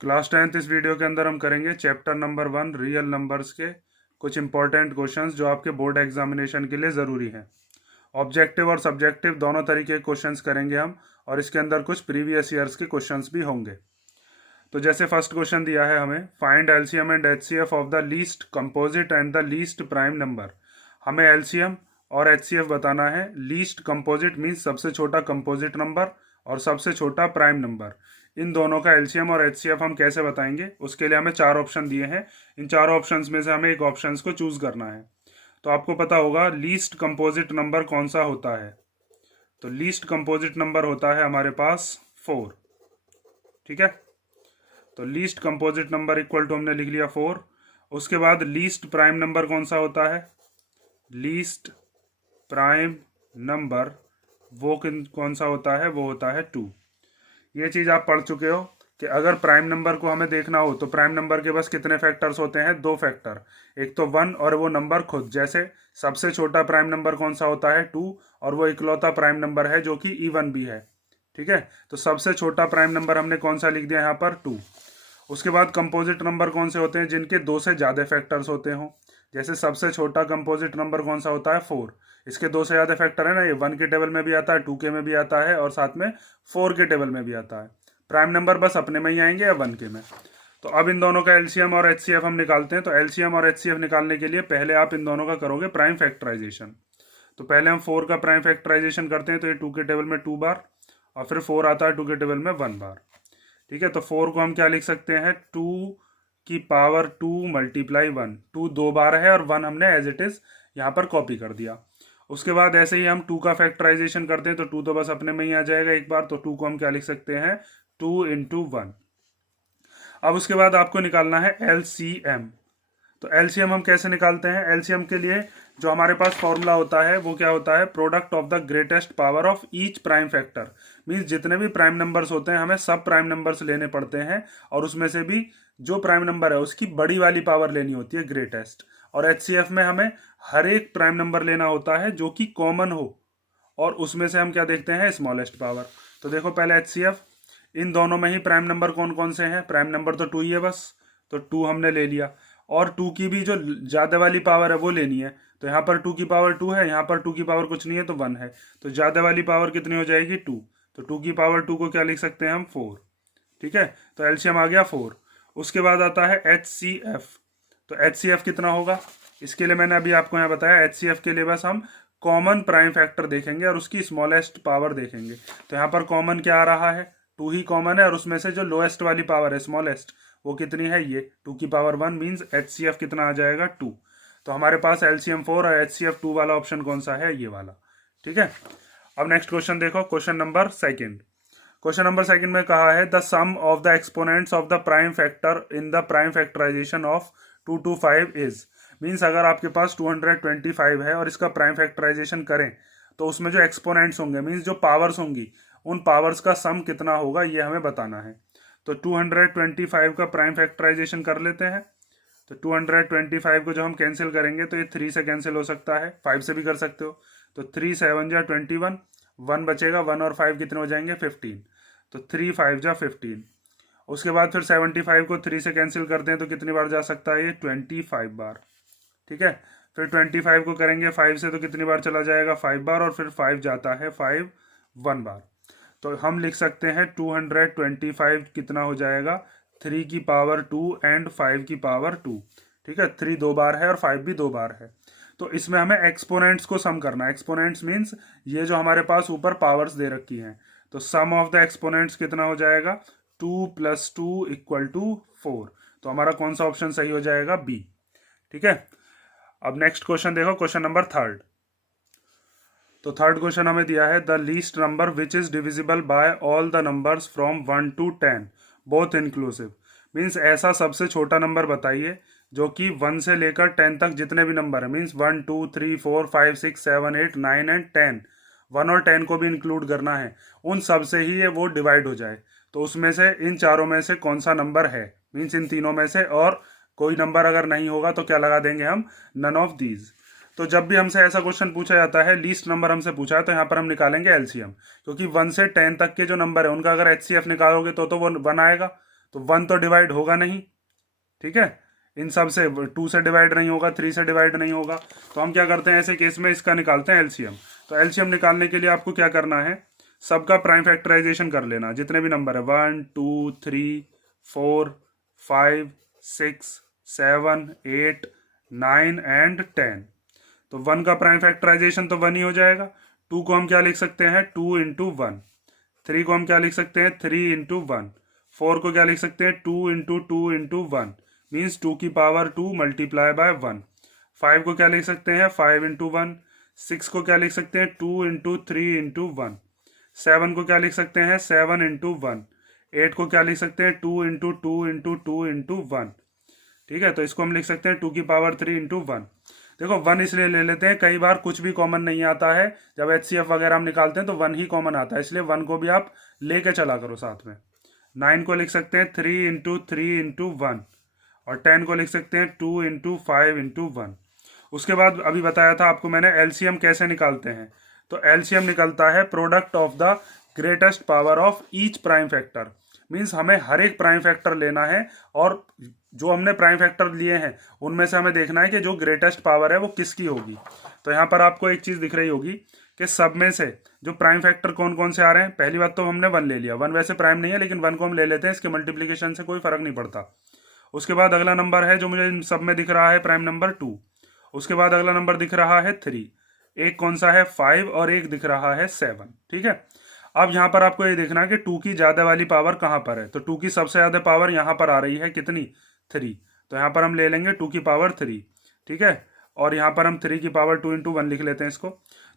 Class 10th इस video के अंदर हम करेंगे चैप्टर नंबर 1 रियल नंबर्स के कुछ इंपॉर्टेंट क्वेश्चंस जो आपके बोर्ड एग्जामिनेशन के लिए ज़रूरी हैं। ऑब्जेक्टिव और सब्जेक्टिव दोनों तरीके के क्वेश्चंस करेंगे हम, और इसके अंदर कुछ प्रीवियस ईयर्स के क्वेश्चंस भी होंगे। तो जैसे फर्स्ट क्वेश्चन दिया है हमें, find LCM and HCF of the least composite and the least prime number. हमें एलसीएम और एचसीएफ बताना है। लीस्ट कंपोजिट मीन्स सबसे छोटा कंपोजिट नंबर और सबसे छोटा प्राइम नंबर। इन दोनों का एलसीएम और एचसीएफ हम कैसे बताएंगे, उसके लिए हमें 4 ऑप्शन दिए हैं। इन 4 ऑप्शंस में से हमें एक ऑप्शन को चूज करना है। तो आपको पता होगा लीस्ट कंपोजिट नंबर कौन सा होता है। तो लीस्ट कंपोजिट नंबर होता है हमारे पास 4। ठीक है, तो least composite number equal to हमने लिख लिया 4। उसके बाद लीस्ट प्राइम नंबर कौन सा होता है, लीस्ट प्राइम नंबर वो कौन सा होता है, वो होता है 2। ये चीज़ आप पढ़ चुके हो कि अगर प्राइम नंबर को हमें देखना हो तो प्राइम नंबर के बस कितने फैक्टर्स होते हैं, 2 फैक्टर। एक तो 1 और वो नंबर खुद। जैसे सबसे छोटा प्राइम नंबर कौन सा होता है, 2, और वो इकलौता प्राइम नंबर है जो कि इवन भी है। ठीक है, तो सबसे छोटा प्राइम नंबर हमने कौन सा लिख दिया यहाँ पर, 2। उसके बाद कंपोजिट नंबर कौन से होते हैं, जिनके 2 से ज़्यादा फैक्टर्स होते हों। जैसे सबसे छोटा कंपोजिट नंबर कौन सा होता है, 4। इसके 2 से ज़्यादा फैक्टर है ना, ये 1 के टेबल में भी आता है, 2 के में भी आता है, और साथ में 4 के टेबल में भी आता है। प्राइम नंबर बस अपने में ही आएंगे या 1 के में। तो अब इन दोनों का एलसीएम और एचसीएफ हम निकालते हैं। तो एलसीएम और एचसीएफ निकालने के लिए पहले आप इन दोनों का करोगे प्राइम फैक्टराइजेशन। तो पहले हम 4 का प्राइम फैक्टराइजेशन करते हैं। तो ये 2 के टेबल में 2 बार, और फिर 4 आता है 2 के टेबल में 1 बार। ठीक है, तो 4 को हम क्या लिख सकते हैं, 2 की पावर 2 मल्टीप्लाई 1। 2 2 बार है और 1 हमने एज इट इज यहाँ पर कॉपी कर दिया। उसके बाद ऐसे ही हम 2 का फैक्टराइजेशन करते हैं। तो 2 तो बस अपने में ही आ जाएगा एक बार। तो 2 को हम क्या लिख सकते हैं, 2 इंटू 1। अब उसके बाद आपको निकालना है एलसीएम। तो एलसीएम हम कैसे निकालते हैं, एलसीएम के लिए जो हमारे पास फॉर्मूला होता है वो क्या होता है, product of the greatest power of each prime factor. Means जितने भी प्राइम नंबर्स होते हैं हमें सब प्राइम नंबर्स लेने पड़ते हैं, और उसमें से भी जो प्राइम नंबर है उसकी बड़ी वाली पावर लेनी होती है, ग्रेटेस्ट। और एचसीएफ में हमें हर एक प्राइम नंबर लेना होता है जो कि कॉमन हो, और उसमें से हम क्या देखते हैं, स्मॉलेस्ट पावर। तो देखो पहले एचसीएफ, इन दोनों में ही प्राइम नंबर कौन कौन से हैं, प्राइम नंबर तो 2 ही है बस। तो 2 हमने ले लिया, और 2 की भी जो ज़्यादा वाली पावर है वो लेनी है। तो यहाँ पर 2 की पावर 2 है, यहाँ पर 2 की पावर कुछ नहीं है तो 1 है। तो ज़्यादा वाली पावर कितनी हो जाएगी, 2। तो 2 की पावर 2 को क्या लिख सकते हैं हम, 4। ठीक है, तो एलसीएम आ गया 4। उसके बाद आता है एचसीएफ। तो एचसीएफ कितना होगा, इसके लिए मैंने अभी आपको यहाँ बताया, एचसीएफ के लिए बस हम कॉमन प्राइम फैक्टर देखेंगे और उसकी स्मॉलेस्ट पावर देखेंगे। तो यहाँ पर कॉमन क्या आ रहा है, 2 ही कॉमन है, और उसमें से जो लोएस्ट वाली पावर है, स्मॉलेस्ट, वो कितनी है, ये 2 की पावर 1। मीन्स एचसीएफ कितना आ जाएगा, 2। तो हमारे पास एलसीएम 4 और एचसीएफ 2 वाला ऑप्शन कौन सा है, ये वाला। ठीक है, अब नेक्स्ट क्वेश्चन देखो, question number second. Question number second में कहा है the sum of the exponents of the prime factor in the prime factorization of 225 is. Means अगर आपके पास 225 है और इसका प्राइम फैक्टराइजेशन करें तो उसमें जो एक्सपोनेंट्स होंगे, मीन्स जो पावर्स होंगी, उन पावर्स का सम कितना होगा, ये हमें बताना है। तो 225 का प्राइम फैक्टराइजेशन कर लेते हैं। तो 225 को जो हम कैंसिल करेंगे तो ये 3 से कैंसिल हो सकता है, 5 से भी कर सकते हो। तो 3 7 जा 21, 1 बचेगा, 1 और 5 कितने हो जाएंगे, 15। तो 3 5 जा 15। उसके बाद फिर 75 को 3 से कैंसिल करते हैं तो कितनी बार जा सकता है, ये 25 बार। ठीक है, फिर 25 को करेंगे 5 से तो कितनी बार चला जाएगा, 5 बार, और फिर 5 जाता है 5 1 बार। तो हम लिख सकते हैं 225 कितना हो जाएगा, 3 की पावर 2 एंड 5 की पावर 2। ठीक है, 3 2 बार है और 5 भी 2 बार है। तो इसमें हमें एक्सपोनेंट्स को सम करना है। एक्सपोनेंट्स मीन्स ये जो हमारे पास ऊपर पावर्स दे रखी हैं। तो सम ऑफ द एक्सपोनेंट्स कितना हो जाएगा, 2 + 2 = 4। तो हमारा कौन सा ऑप्शन सही हो जाएगा, बी। ठीक है, अब नेक्स्ट क्वेश्चन देखो, क्वेश्चन नंबर थर्ड। तो थर्ड क्वेश्चन हमें दिया है the least number which is divisible by all the numbers from 1 to 10 both inclusive. Means ऐसा सबसे छोटा नंबर बताइए जो कि 1 से लेकर 10 तक जितने भी नंबर है, मीन्स 1 2 3 4 5 6 7 8 9 एंड 10, 1 और 10 को भी इंक्लूड करना है, उन सब से ही ये वो डिवाइड हो जाए। तो उसमें से इन चारों में से कौन सा नंबर है, मीन्स इन तीनों में से, और कोई नंबर अगर नहीं होगा तो क्या लगा देंगे हम, नन ऑफ दीज। तो जब भी हमसे ऐसा क्वेश्चन पूछा जाता है, लीस्ट नंबर हमसे पूछा है, तो यहाँ पर हम निकालेंगे एलसीएम। क्योंकि 1 से 10 तक के जो नंबर है उनका अगर एचसीएफ निकालोगे तो वो 1 आएगा। तो 1 तो डिवाइड होगा नहीं, ठीक है, इन सब से 2 से डिवाइड नहीं होगा, 3 से डिवाइड नहीं होगा। तो हम क्या करते हैं ऐसे केस में, इसका निकालते हैं एलसीएम। तो एलसीएम निकालने के लिए आपको क्या करना है, सबका प्राइम फैक्टराइजेशन कर लेना, जितने भी नंबर है 1 2 3 4 5 6 7 8 9 एंड 10। तो 1 का प्राइम फैक्टराइजेशन तो 1 ही हो जाएगा। 2 को हम क्या लिख सकते हैं, 2 इंटू 1। 3 को हम क्या लिख सकते हैं, 3 इंटू 1। 4 को क्या लिख सकते हैं, 2 इंटू 2 इंटू 1 मीन्स 2 की पावर 2 मल्टीप्लाई बाय 1। 5 को क्या लिख सकते हैं, 5 इंटू 1। 6 को क्या लिख सकते हैं, 2 इंटू 3 इंटू 1। 7 को क्या लिख सकते हैं, 7 इंटू 1। 8 को क्या लिख सकते हैं, 2 इंटू 2 इंटू 2 इंटू 1। ठीक है, तो इसको हम लिख सकते हैं 2 की पावर 3 इंटू 1। देखो 1 इसलिए ले लेते हैं, कई बार कुछ भी कॉमन नहीं आता है, जब एचसीएफ वगैरह हम निकालते हैं तो 1 ही कॉमन आता है, इसलिए 1 को भी आप लेके चला करो साथ में। 9 को लिख सकते हैं 3 इंटू 3 इंटू 1। और 10 को लिख सकते हैं 2 इंटू 5 इंटू 1। उसके बाद अभी बताया था आपको मैंने एलसीएम कैसे निकालते हैं। तो एलसीएम निकलता है product of the greatest power of each prime factor. Means हमें हर एक प्राइम फैक्टर लेना है, और जो हमने प्राइम फैक्टर लिए हैं उनमें से हमें देखना है कि जो ग्रेटेस्ट पावर है वो किसकी होगी। तो यहाँ पर आपको एक चीज़ दिख रही होगी कि सब में से जो प्राइम फैक्टर कौन कौन से आ रहे हैं। पहली बात तो हमने 1 ले लिया, 1 वैसे प्राइम नहीं है लेकिन 1 को हम ले लेते हैं, इसके मल्टीप्लीकेशन से कोई फर्क नहीं पड़ता। उसके बाद अगला नंबर है जो मुझे इन सब में दिख रहा है, प्राइम नंबर 2। उसके बाद अगला नंबर दिख रहा है 3। एक कौन सा है, 5, और एक दिख रहा है 7। ठीक है, अब यहाँ पर आपको ये देखना है कि 2 की ज़्यादा वाली पावर कहाँ पर है। तो 2 की सबसे ज़्यादा पावर यहाँ पर आ रही है कितनी, 3। तो यहाँ पर हम ले लेंगे 2 की पावर 3। ठीक है, और यहाँ पर हम 3 की पावर 2 इंटू 1 लिख लेते हैं इसको।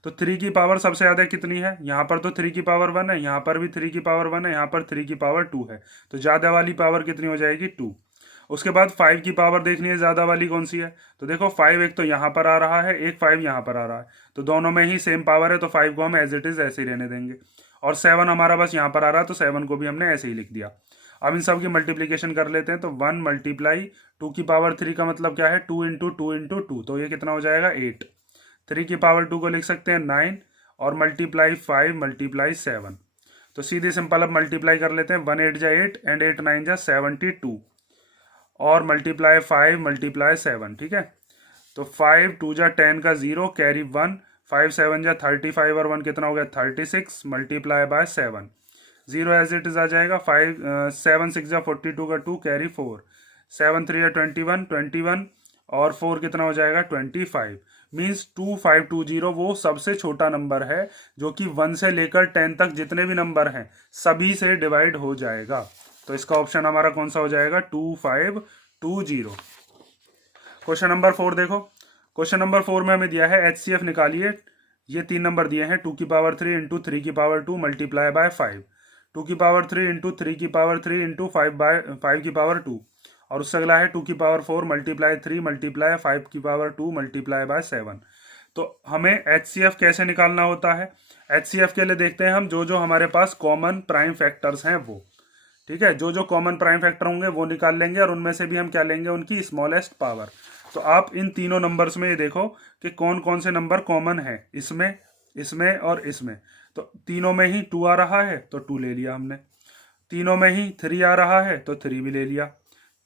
तो 3 की पावर सबसे ज़्यादा कितनी है, यहाँ पर तो 3 की पावर 1 है, यहाँ पर भी 3 की पावर 1 है, यहाँ पर 3 की पावर 2 है। तो ज़्यादा वाली पावर कितनी हो जाएगी, 2। उसके बाद 5 की पावर देखनी है ज़्यादा वाली कौन सी है। तो देखो 5 एक तो यहाँ पर आ रहा है, एक 5 यहाँ पर आ रहा है, तो दोनों में ही सेम पावर है, तो 5 को हम एज इट इज़ ऐसे ही रहने देंगे। और 7 हमारा बस यहाँ पर आ रहा है, तो 7 को भी हमने ऐसे ही लिख दिया। अब इन सब की मल्टीप्लीकेशन कर लेते हैं। तो 1 मल्टीप्लाई 2 की पावर 3 का मतलब क्या है, 2 इंटू 2 इंटू 2, तो ये कितना हो जाएगा, 8। 3 की पावर 2 को लिख सकते हैं 9, और मल्टीप्लाई 5 मल्टीप्लाई 7। तो सीधे सिंपल अब मल्टीप्लाई कर लेते हैं, 1 8 जा 8 एंड 8 9 जा 72, और मल्टीप्लाई 5 मल्टीप्लाई 7। ठीक है, तो 5 2 जा 10 का 0 कैरी 1, 5 7 जा 35 और 1 कितना हो गया, 36 multiply by 7। 0 as it is आ जाएगा। 5 7 6 जा 42 का 2 कैरी 4, 7 3 जा 21 21, और 4 कितना हो जाएगा, 25। मीन्स 2520 वो सबसे छोटा नंबर है जो कि 1 से लेकर 10 तक जितने भी नंबर हैं सभी से डिवाइड हो जाएगा। तो इसका ऑप्शन हमारा कौन सा हो जाएगा, 2520। क्वेश्चन नंबर 4 देखो। क्वेश्चन नंबर 4 में हमें दिया है एचसीएफ निकालिए। ये 3 नंबर दिए हैं, 2 की पावर 3 इंटू 3 की पावर 2 मल्टीप्लाई बाय 5। 2 की पावर 3 इंटू 3 की पावर 3 इंटू 5 की पावर 2, और उससे अगला है 2 की पावर 4 मल्टीप्लाई 3 मल्टीप्लाई 5 की पावर 2 मल्टीप्लाई बाय 7। तो हमें एचसीएफ कैसे निकालना होता है, एचसीएफ के लिए देखते हैं हम जो जो हमारे पास कॉमन प्राइम फैक्टर्स हैं वो। ठीक है, जो जो कॉमन प्राइम फैक्टर होंगे वो निकाल लेंगे, और उनमें से भी हम क्या लेंगे, उनकी स्मॉलेस्ट पावर। तो आप इन तीनों नंबर्स में ये देखो कि कौन कौन से नंबर कॉमन है, इसमें, इसमें और इसमें। तो तीनों में ही 2 आ रहा है तो 2 ले लिया हमने, तीनों में ही 3 आ रहा है तो 3 भी ले लिया,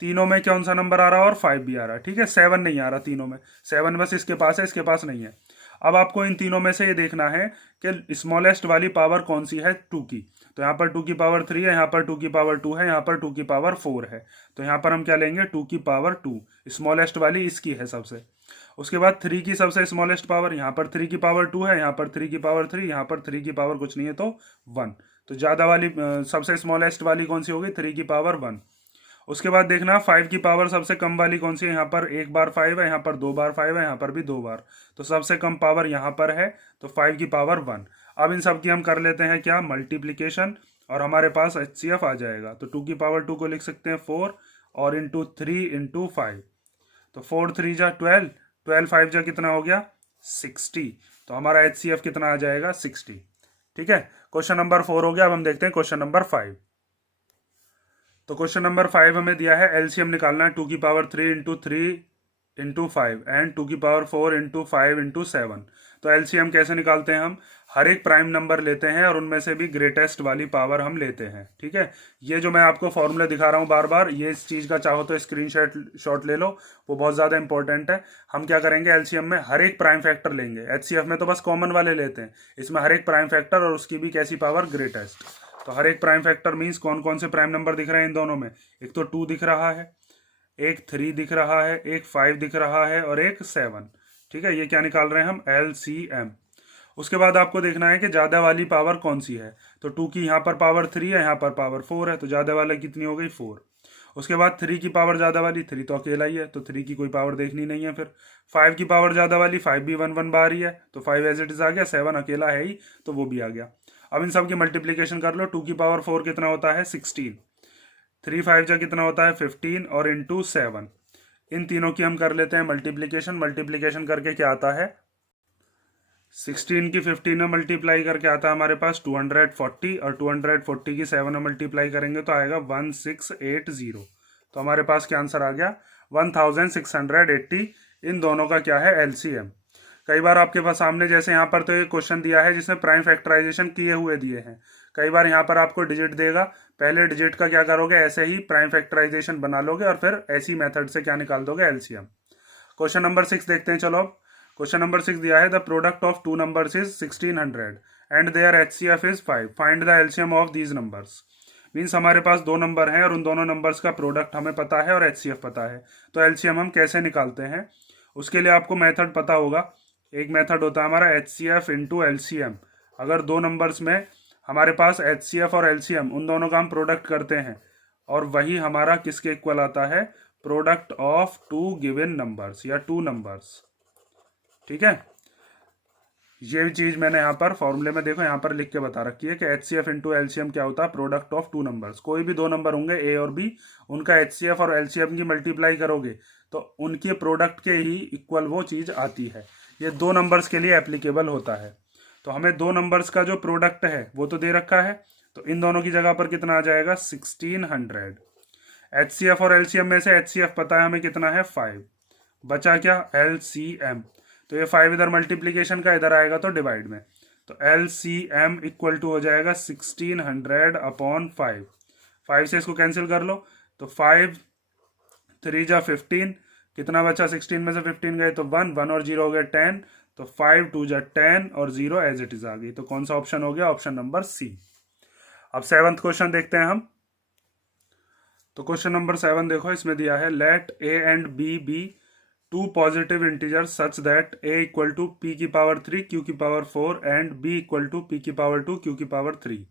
तीनों में कौन सा नंबर आ रहा है, और 5 भी आ रहा है। ठीक है, 7 नहीं आ रहा तीनों में, 7 बस इसके पास है, इसके पास नहीं है। अब आपको इन तीनों में से ये देखना है कि स्मॉलेस्ट वाली पावर कौन सी है, 2 की। तो यहाँ पर 2 की पावर 3 है, यहाँ पर 2 की पावर 2 है, यहाँ पर 2 की पावर 4 है। तो यहाँ पर हम क्या लेंगे, 2 की पावर 2, स्मॉलेस्ट वाली इसकी है सबसे। उसके बाद 3 की सबसे स्मॉलेस्ट पावर, यहाँ पर 3 की पावर 2 है, यहाँ पर 3 की पावर 3, यहाँ पर 3 की पावर कुछ नहीं है तो 1। तो ज़्यादा वाली सबसे स्मॉलेस्ट वाली कौन सी होगी, 3 की पावर 1। उसके बाद देखना 5 की पावर सबसे कम वाली कौन सी है, यहाँ पर एक बार 5 है, यहाँ पर 2 बार 5 है, यहाँ पर भी 2 बार, तो सबसे कम पावर यहाँ पर है, तो 5 की पावर 1। अब इन सब की हम कर लेते हैं क्या, मल्टीप्लीकेशन, और हमारे पास एचसीएफ आ जाएगा। तो 2 की पावर 2 को लिख सकते हैं 4, और इंटू 3 इंटू 5। तो 4 3 जा 12, 12 5 जा कितना हो गया, 60। तो हमारा एचसीएफ कितना आ जाएगा, 60। ठीक है, क्वेश्चन नंबर 4 हो गया। अब हम देखते हैं क्वेश्चन नंबर 5। तो क्वेश्चन नंबर 5 हमें दिया है एलसीएम निकालना है, 2 की पावर 3 इंटू 3 इंटू 5 एंड 2 की पावर 4 इंटू 5 इंटू 7। तो एलसीएम कैसे निकालते हैं हम, हर एक प्राइम नंबर लेते हैं और उनमें से भी ग्रेटेस्ट वाली पावर हम लेते हैं। ठीक है, ये जो मैं आपको फॉर्मूले दिखा रहा हूँ बार बार, ये इस चीज़ का चाहो तो स्क्रीन शॉट ले लो, वो बहुत ज़्यादा इंपॉर्टेंट है। हम क्या करेंगे, एलसीएम में हर एक प्राइम फैक्टर लेंगे, एचसीएफ में तो बस कॉमन वाले लेते हैं, इसमें हर एक प्राइम फैक्टर और उसकी भी कैसी पावर, ग्रेटेस्ट। तो हर एक प्राइम फैक्टर मीन्स कौन कौन से प्राइम नंबर दिख रहे हैं इन दोनों में, एक तो 2 दिख रहा है, एक 3 दिख रहा है, एक 5 दिख रहा है और एक 7। ठीक है, ये क्या निकाल रहे हैं हम, एलसीएम। उसके बाद आपको देखना है कि ज़्यादा वाली पावर कौन सी है। तो 2 की यहाँ पर पावर 3 है, यहाँ पर पावर 4 है, तो ज़्यादा वाला कितनी हो गई, 4। उसके बाद 3 की पावर ज़्यादा वाली, 3 तो अकेला ही है तो 3 की कोई पावर देखनी नहीं है। फिर 5 की पावर ज़्यादा वाली, 5 भी 1 1 बार ही है तो 5 एज इट इज़ आ गया, 7 अकेला है ही तो वो भी आ गया। अब इन सब की मल्टीप्लीकेशन कर लो, 2 की पावर 4 कितना होता है, 16, 3 5 जा कितना होता है 15 और इंटू 7। इन तीनों की हम कर लेते हैं मल्टीप्लीकेशन। मल्टीप्लीकेशन करके क्या आता है, 16 की 15 में मल्टीप्लाई करके आता है हमारे पास 240 और 240 की 7 में मल्टीप्लाई करेंगे तो आएगा 1680। तो हमारे पास क्या आंसर आ गया, 1680। इन दोनों का क्या है, एलसीएम। कई बार आपके पास सामने जैसे यहाँ पर तो एक क्वेश्चन दिया है जिसमें प्राइम फैक्टराइजेशन किए हुए दिए हैं, कई बार यहाँ पर आपको डिजिट देगा, पहले डिजिट का क्या करोगे, ऐसे ही प्राइम फैक्टराइजेशन बना लोगे और फिर ऐसी मेथड से क्या निकाल दोगे, एलसीएम। क्वेश्चन नंबर 6 देखते हैं, चलो। क्वेश्चन नंबर 6 दिया है, the product of two numbers is 1600 and their HCF is 5, find the LCM of these numbers. Means हमारे पास दो नंबर हैं और उन दोनों नंबर्स का प्रोडक्ट हमें पता है और एचसीएफ पता है, तो एलसीएम हम कैसे निकालते हैं, उसके लिए आपको मेथड पता होगा। एक मेथड होता है हमारा एचसीएफ इंटू एलसीएम। अगर दो नंबर्स में हमारे पास एचसीएफ और एलसीएम उन दोनों का हम प्रोडक्ट करते हैं और वही हमारा किसके इक्वल आता है, product of two given numbers या टू नंबर्स। ठीक है, ये चीज मैंने यहाँ पर फॉर्मूले में देखो यहाँ पर लिख के बता रखी है कि एचसीएफ इंटू एलसीएम क्या होता है, प्रोडक्ट ऑफ टू नंबर्स। कोई भी दो नंबर होंगे ए और बी, उनका एचसीएफ और एलसीएम की मल्टीप्लाई करोगे तो उनके प्रोडक्ट के ही इक्वल वो चीज आती है। ये दो नंबर्स के लिए एप्लीकेबल होता है। तो हमें दो नंबर्स का जो प्रोडक्ट है वो तो दे रखा है, तो इन दोनों की जगह पर कितना आ जाएगा, 1600। एचसीएफ और एलसीएम में से एचसीएफ पता है हमें कितना है, 5, बचा क्या, एलसीएम। तो ये 5 इधर मल्टीप्लीकेशन का, इधर आएगा तो डिवाइड में, तो एलसीएम इक्वल टू हो जाएगा 1600 अपॉन 5। 5 से इसको कैंसिल कर लो तो 5 3 जा 15, कितना बचा, 16 में से 15 गए तो 1 1 और 0 हो गया 10, तो 5 2 जा 10 और 0 एज इट इज आ गई। तो कौन सा ऑप्शन हो गया, ऑप्शन नंबर सी। अब 7th क्वेश्चन देखते हैं हम। तो क्वेश्चन नंबर 7 देखो, इसमें दिया है, let A and B be two positive integers such that A equal to P की पावर 3 क्यू की power 4 and B equal to P की पावर 2 क्यू की power 3,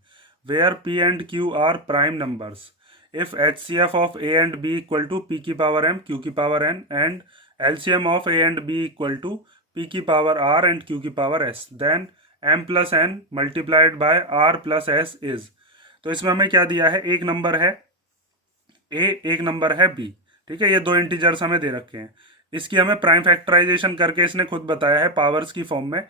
where P and Q are prime numbers. If HCF of A and B equal to P की power M Q की power N and LCM of A and B equal to P की power R and Q की power S, then M plus N multiplied by R plus S is. तो इसमें हमें क्या दिया है, एक नंबर है ए, एक नंबर है बी। ठीक है, ये दो इंटीजर्स हमें दे रखे हैं, इसकी हमें प्राइम फैक्टराइजेशन करके इसने खुद बताया है पावर्स की फॉर्म में,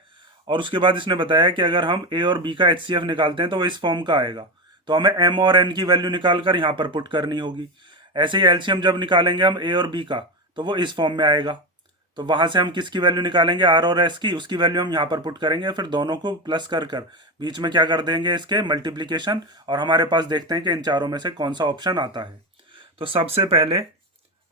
और उसके बाद इसने बताया कि अगर हम ए और बी का एचसीएफ निकालते हैं तो वो इस फॉर्म का आएगा, तो हमें एम और एन की वैल्यू निकालकर यहाँ पर पुट करनी होगी। ऐसे ही एलसीएम जब निकालेंगे हम ए और बी का तो वो इस फॉर्म में आएगा, तो वहां से हम किसकी वैल्यू निकालेंगे, आर और एस की, उसकी वैल्यू हम यहाँ पर पुट करेंगे, फिर दोनों को प्लस कर कर बीच में क्या कर देंगे, इसके मल्टीप्लीकेशन, और हमारे पास देखते हैं कि इन चारों में से कौन सा ऑप्शन आता है। तो सबसे पहले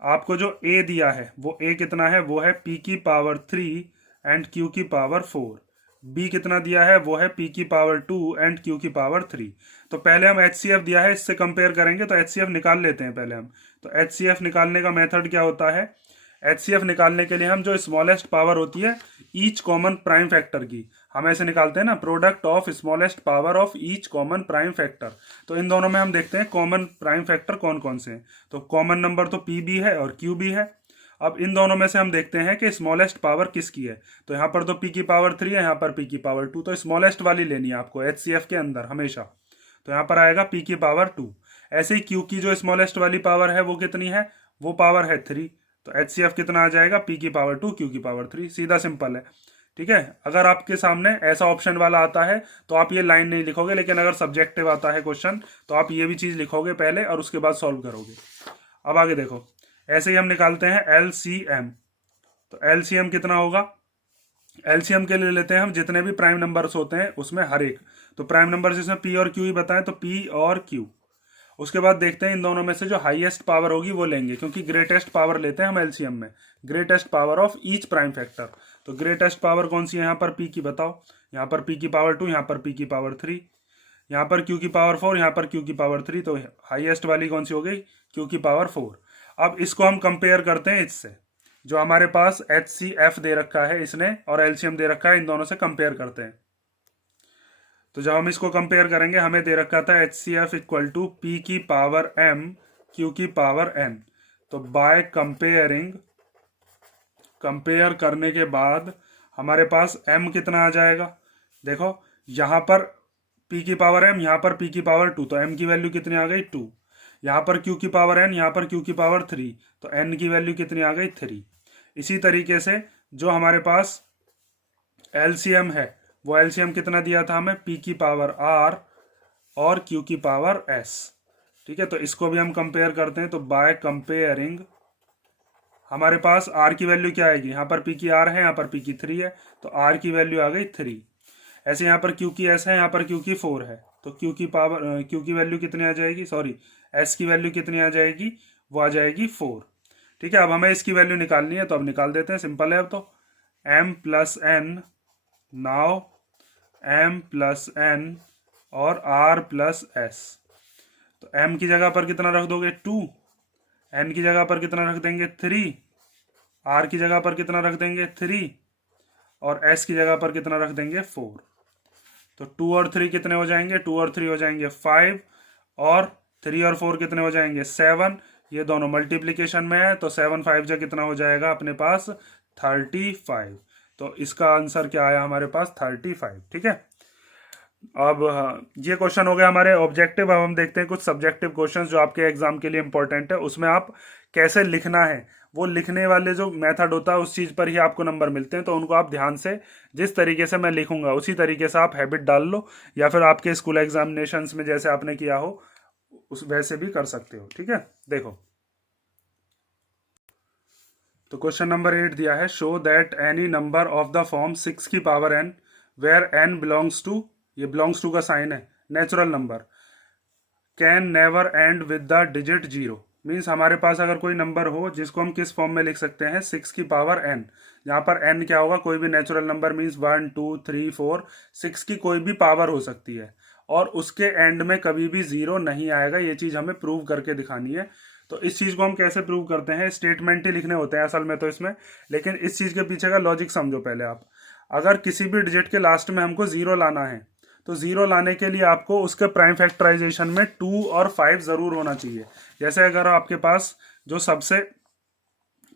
आपको जो ए दिया है वो ए कितना है, वो है पी की पावर 3 एंड क्यू की पावर 4। बी कितना दिया है, वो है पी की पावर 2 एंड क्यू की पावर 3। तो पहले हम एचसीएफ दिया है, इससे कंपेयर करेंगे, तो एचसीएफ निकाल लेते हैं पहले हम। तो एचसीएफ निकालने का मेथड क्या होता है, एचसीएफ निकालने के लिए हम जो स्मॉलेस्ट पावर होती है ईच कॉमन प्राइम फैक्टर की, हम ऐसे निकालते हैं ना, product of smallest power of each common prime factor. तो इन दोनों में हम देखते हैं कॉमन प्राइम फैक्टर कौन कौन से हैं। तो कॉमन नंबर तो पी भी है और क्यू भी है। अब इन दोनों में से हम देखते हैं कि स्मॉलेस्ट पावर किसकी है, तो यहाँ पर तो पी की पावर 3 है, यहाँ पर पी की पावर 2, तो स्मॉलेस्ट वाली लेनी है आपको एचसीएफ के अंदर हमेशा, तो यहाँ पर आएगा पी की पावर 2। ऐसे ही क्यू की जो स्मॉलेस्ट वाली पावर है वो कितनी है, वो पावर है 3, तो एचसीएफ कितना आ जाएगा, पी की पावर 2 क्यू की पावर 3, सीधा सिंपल है। ठीक है, अगर आपके सामने ऐसा ऑप्शन वाला आता है तो आप ये लाइन नहीं लिखोगे, लेकिन अगर सब्जेक्टिव आता है क्वेश्चन तो आप ये भी चीज लिखोगे पहले और उसके बाद सॉल्व करोगे। अब आगे देखो, ऐसे ही हम निकालते हैं एलसीएम। तो एलसीएम कितना होगा, एलसीएम के लिए लेते हैं हम जितने भी प्राइम नंबर्स होते हैं उसमें हर एक, तो प्राइम नंबर्स इसमें पी और क्यू ही बताएं, तो पी और क्यू। उसके बाद देखते हैं इन दोनों में से जो हाईएस्ट पावर होगी वो लेंगे, क्योंकि ग्रेटेस्ट पावर लेते हैं हम एलसीएम में, greatest power of each prime factor. तो ग्रेटेस्ट पावर कौन सी है यहाँ पर, पी की बताओ। यहाँ पर पी की पावर 2, यहाँ पर पी की पावर 3, यहाँ पर क्यू की पावर 4, यहाँ पर क्यू की पावर 3, तो हाईएस्ट वाली कौन सी हो गई, क्यू की पावर 4। अब इसको हम कंपेयर करते हैं इससे, जो हमारे पास HCF दे रखा है इसने और एलसीएम दे रखा है, इन दोनों से कंपेयर करते हैं। तो जब हम इसको कंपेयर करेंगे, हमें दे रखा था HCF इक्वल टू पी की पावर m क्यू की पावर n। तो बाय कंपेयर करने के बाद हमारे पास m कितना आ जाएगा, देखो यहाँ पर p की पावर m, यहाँ पर p की पावर 2, तो m की वैल्यू कितनी आ गई 2। यहाँ पर q की पावर n, यहाँ पर q की पावर 3, तो n की वैल्यू कितनी आ गई 3। इसी तरीके से जो हमारे पास एलसीएम है, वो एलसीएम कितना दिया था हमें, p की पावर r और q की पावर s। ठीक है, तो इसको भी हम कंपेयर करते हैं। तो बाय कंपेयरिंग हमारे पास r की वैल्यू क्या आएगी, यहाँ पर p की r है, यहाँ पर p की 3 है, तो r की वैल्यू आ गई 3। ऐसे यहाँ पर q की s है, यहाँ पर q की 4 है, तो q की वैल्यू कितनी आ जाएगी, सॉरी s की वैल्यू कितनी आ जाएगी, वो आ जाएगी 4। ठीक है, अब हमें इसकी वैल्यू निकालनी है, तो अब निकाल देते हैं, सिंपल है। अब तो m plus n, now m plus n और r प्लस s। तो m की जगह पर कितना रख दोगे 2, n की जगह पर कितना रख देंगे 3, r की जगह पर कितना रख देंगे 3 और s की जगह पर कितना रख देंगे 4। तो 2 और 3 कितने हो जाएंगे, 2 और 3 हो जाएंगे 5 और 3 और 4 कितने हो जाएंगे 7। ये दोनों मल्टीप्लीकेशन में है, तो 7 5 जा कितना हो जाएगा अपने पास 35। तो इसका आंसर क्या आया हमारे पास 35। ठीक है, अब ये क्वेश्चन हो गया हमारे ऑब्जेक्टिव। अब हम देखते हैं कुछ सब्जेक्टिव क्वेश्चंस जो आपके एग्जाम के लिए इंपॉर्टेंट है। उसमें आप कैसे लिखना है, वो लिखने वाले जो मेथड होता है उस चीज़ पर ही आपको नंबर मिलते हैं, तो उनको आप ध्यान से, जिस तरीके से मैं लिखूंगा उसी तरीके से आप हैबिट डाल लो, या फिर आपके स्कूल एग्जामिनेशंस में जैसे आपने किया हो उस वैसे भी कर सकते हो। ठीक है, देखो तो क्वेश्चन नंबर 8 दिया है, show that any number of the form 6 की power n where n belongs to, ये बिलोंग्स टू का साइन है, natural number, can never end with the digit 0। मीन्स हमारे पास अगर कोई नंबर हो जिसको हम किस फॉर्म में लिख सकते हैं, 6 की पावर n। यहाँ पर n क्या होगा, कोई भी नेचुरल नंबर, मीन्स 1 2 3 4 6 की कोई भी पावर हो सकती है, और उसके एंड में कभी भी 0 नहीं आएगा। ये चीज़ हमें प्रूव करके दिखानी है। तो इस चीज़ को हम कैसे प्रूव करते हैं, स्टेटमेंट ही लिखने होते हैं असल में तो इसमें, लेकिन इस चीज़ के पीछे का लॉजिक समझो पहले आप। अगर किसी भी डिजिट के लास्ट में हमको 0 लाना है, तो 0 लाने के लिए आपको उसके प्राइम फैक्टराइजेशन में 2 और 5 ज़रूर होना चाहिए। जैसे अगर आपके पास जो सबसे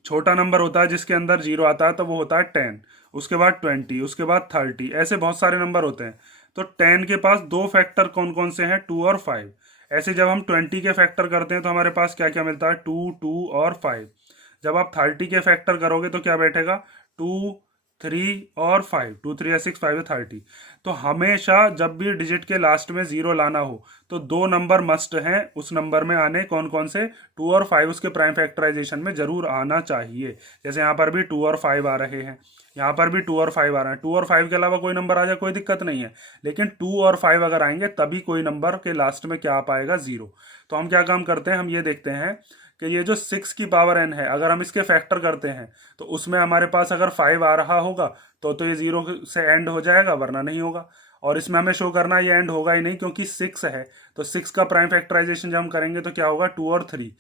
छोटा नंबर होता है जिसके अंदर 0 आता है, तो वो होता है 10, उसके बाद 20, उसके बाद 30, ऐसे बहुत सारे नंबर होते हैं। तो 10 के पास दो फैक्टर कौन कौन से हैं, 2 और 5। ऐसे जब हम 20 के फैक्टर करते हैं तो हमारे पास क्या क्या मिलता है, 2 2 और 5। जब आप 30 के फैक्टर करोगे तो क्या बैठेगा, 2 3 और 5, 2 3 या 6 5 30। तो हमेशा जब भी डिजिट के लास्ट में 0 लाना हो तो दो नंबर मस्ट हैं उस नंबर में आने, कौन कौन से, 2 और 5 उसके प्राइम फैक्टराइजेशन में जरूर आना चाहिए। जैसे यहाँ पर भी 2 और 5 आ रहे हैं, यहाँ पर भी 2 और 5 आ रहे हैं। 2 और 5 के अलावा कोई नंबर आ जाए कोई दिक्कत नहीं है, लेकिन 2 और 5 अगर आएंगे तभी कोई नंबर के लास्ट में क्या आ पाएगा, 0। तो हम क्या काम करते हैं, हम ये देखते हैं कि ये जो 6 की पावर n है, अगर हम इसके फैक्टर करते हैं तो उसमें हमारे पास अगर 5 आ रहा होगा तो ये 0 से एंड हो जाएगा, वरना नहीं होगा। और इसमें हमें शो करना ये एंड होगा ही नहीं, क्योंकि 6 है, तो 6 का प्राइम फैक्टराइजेशन जब हम करेंगे तो क्या होगा, 2 और 3।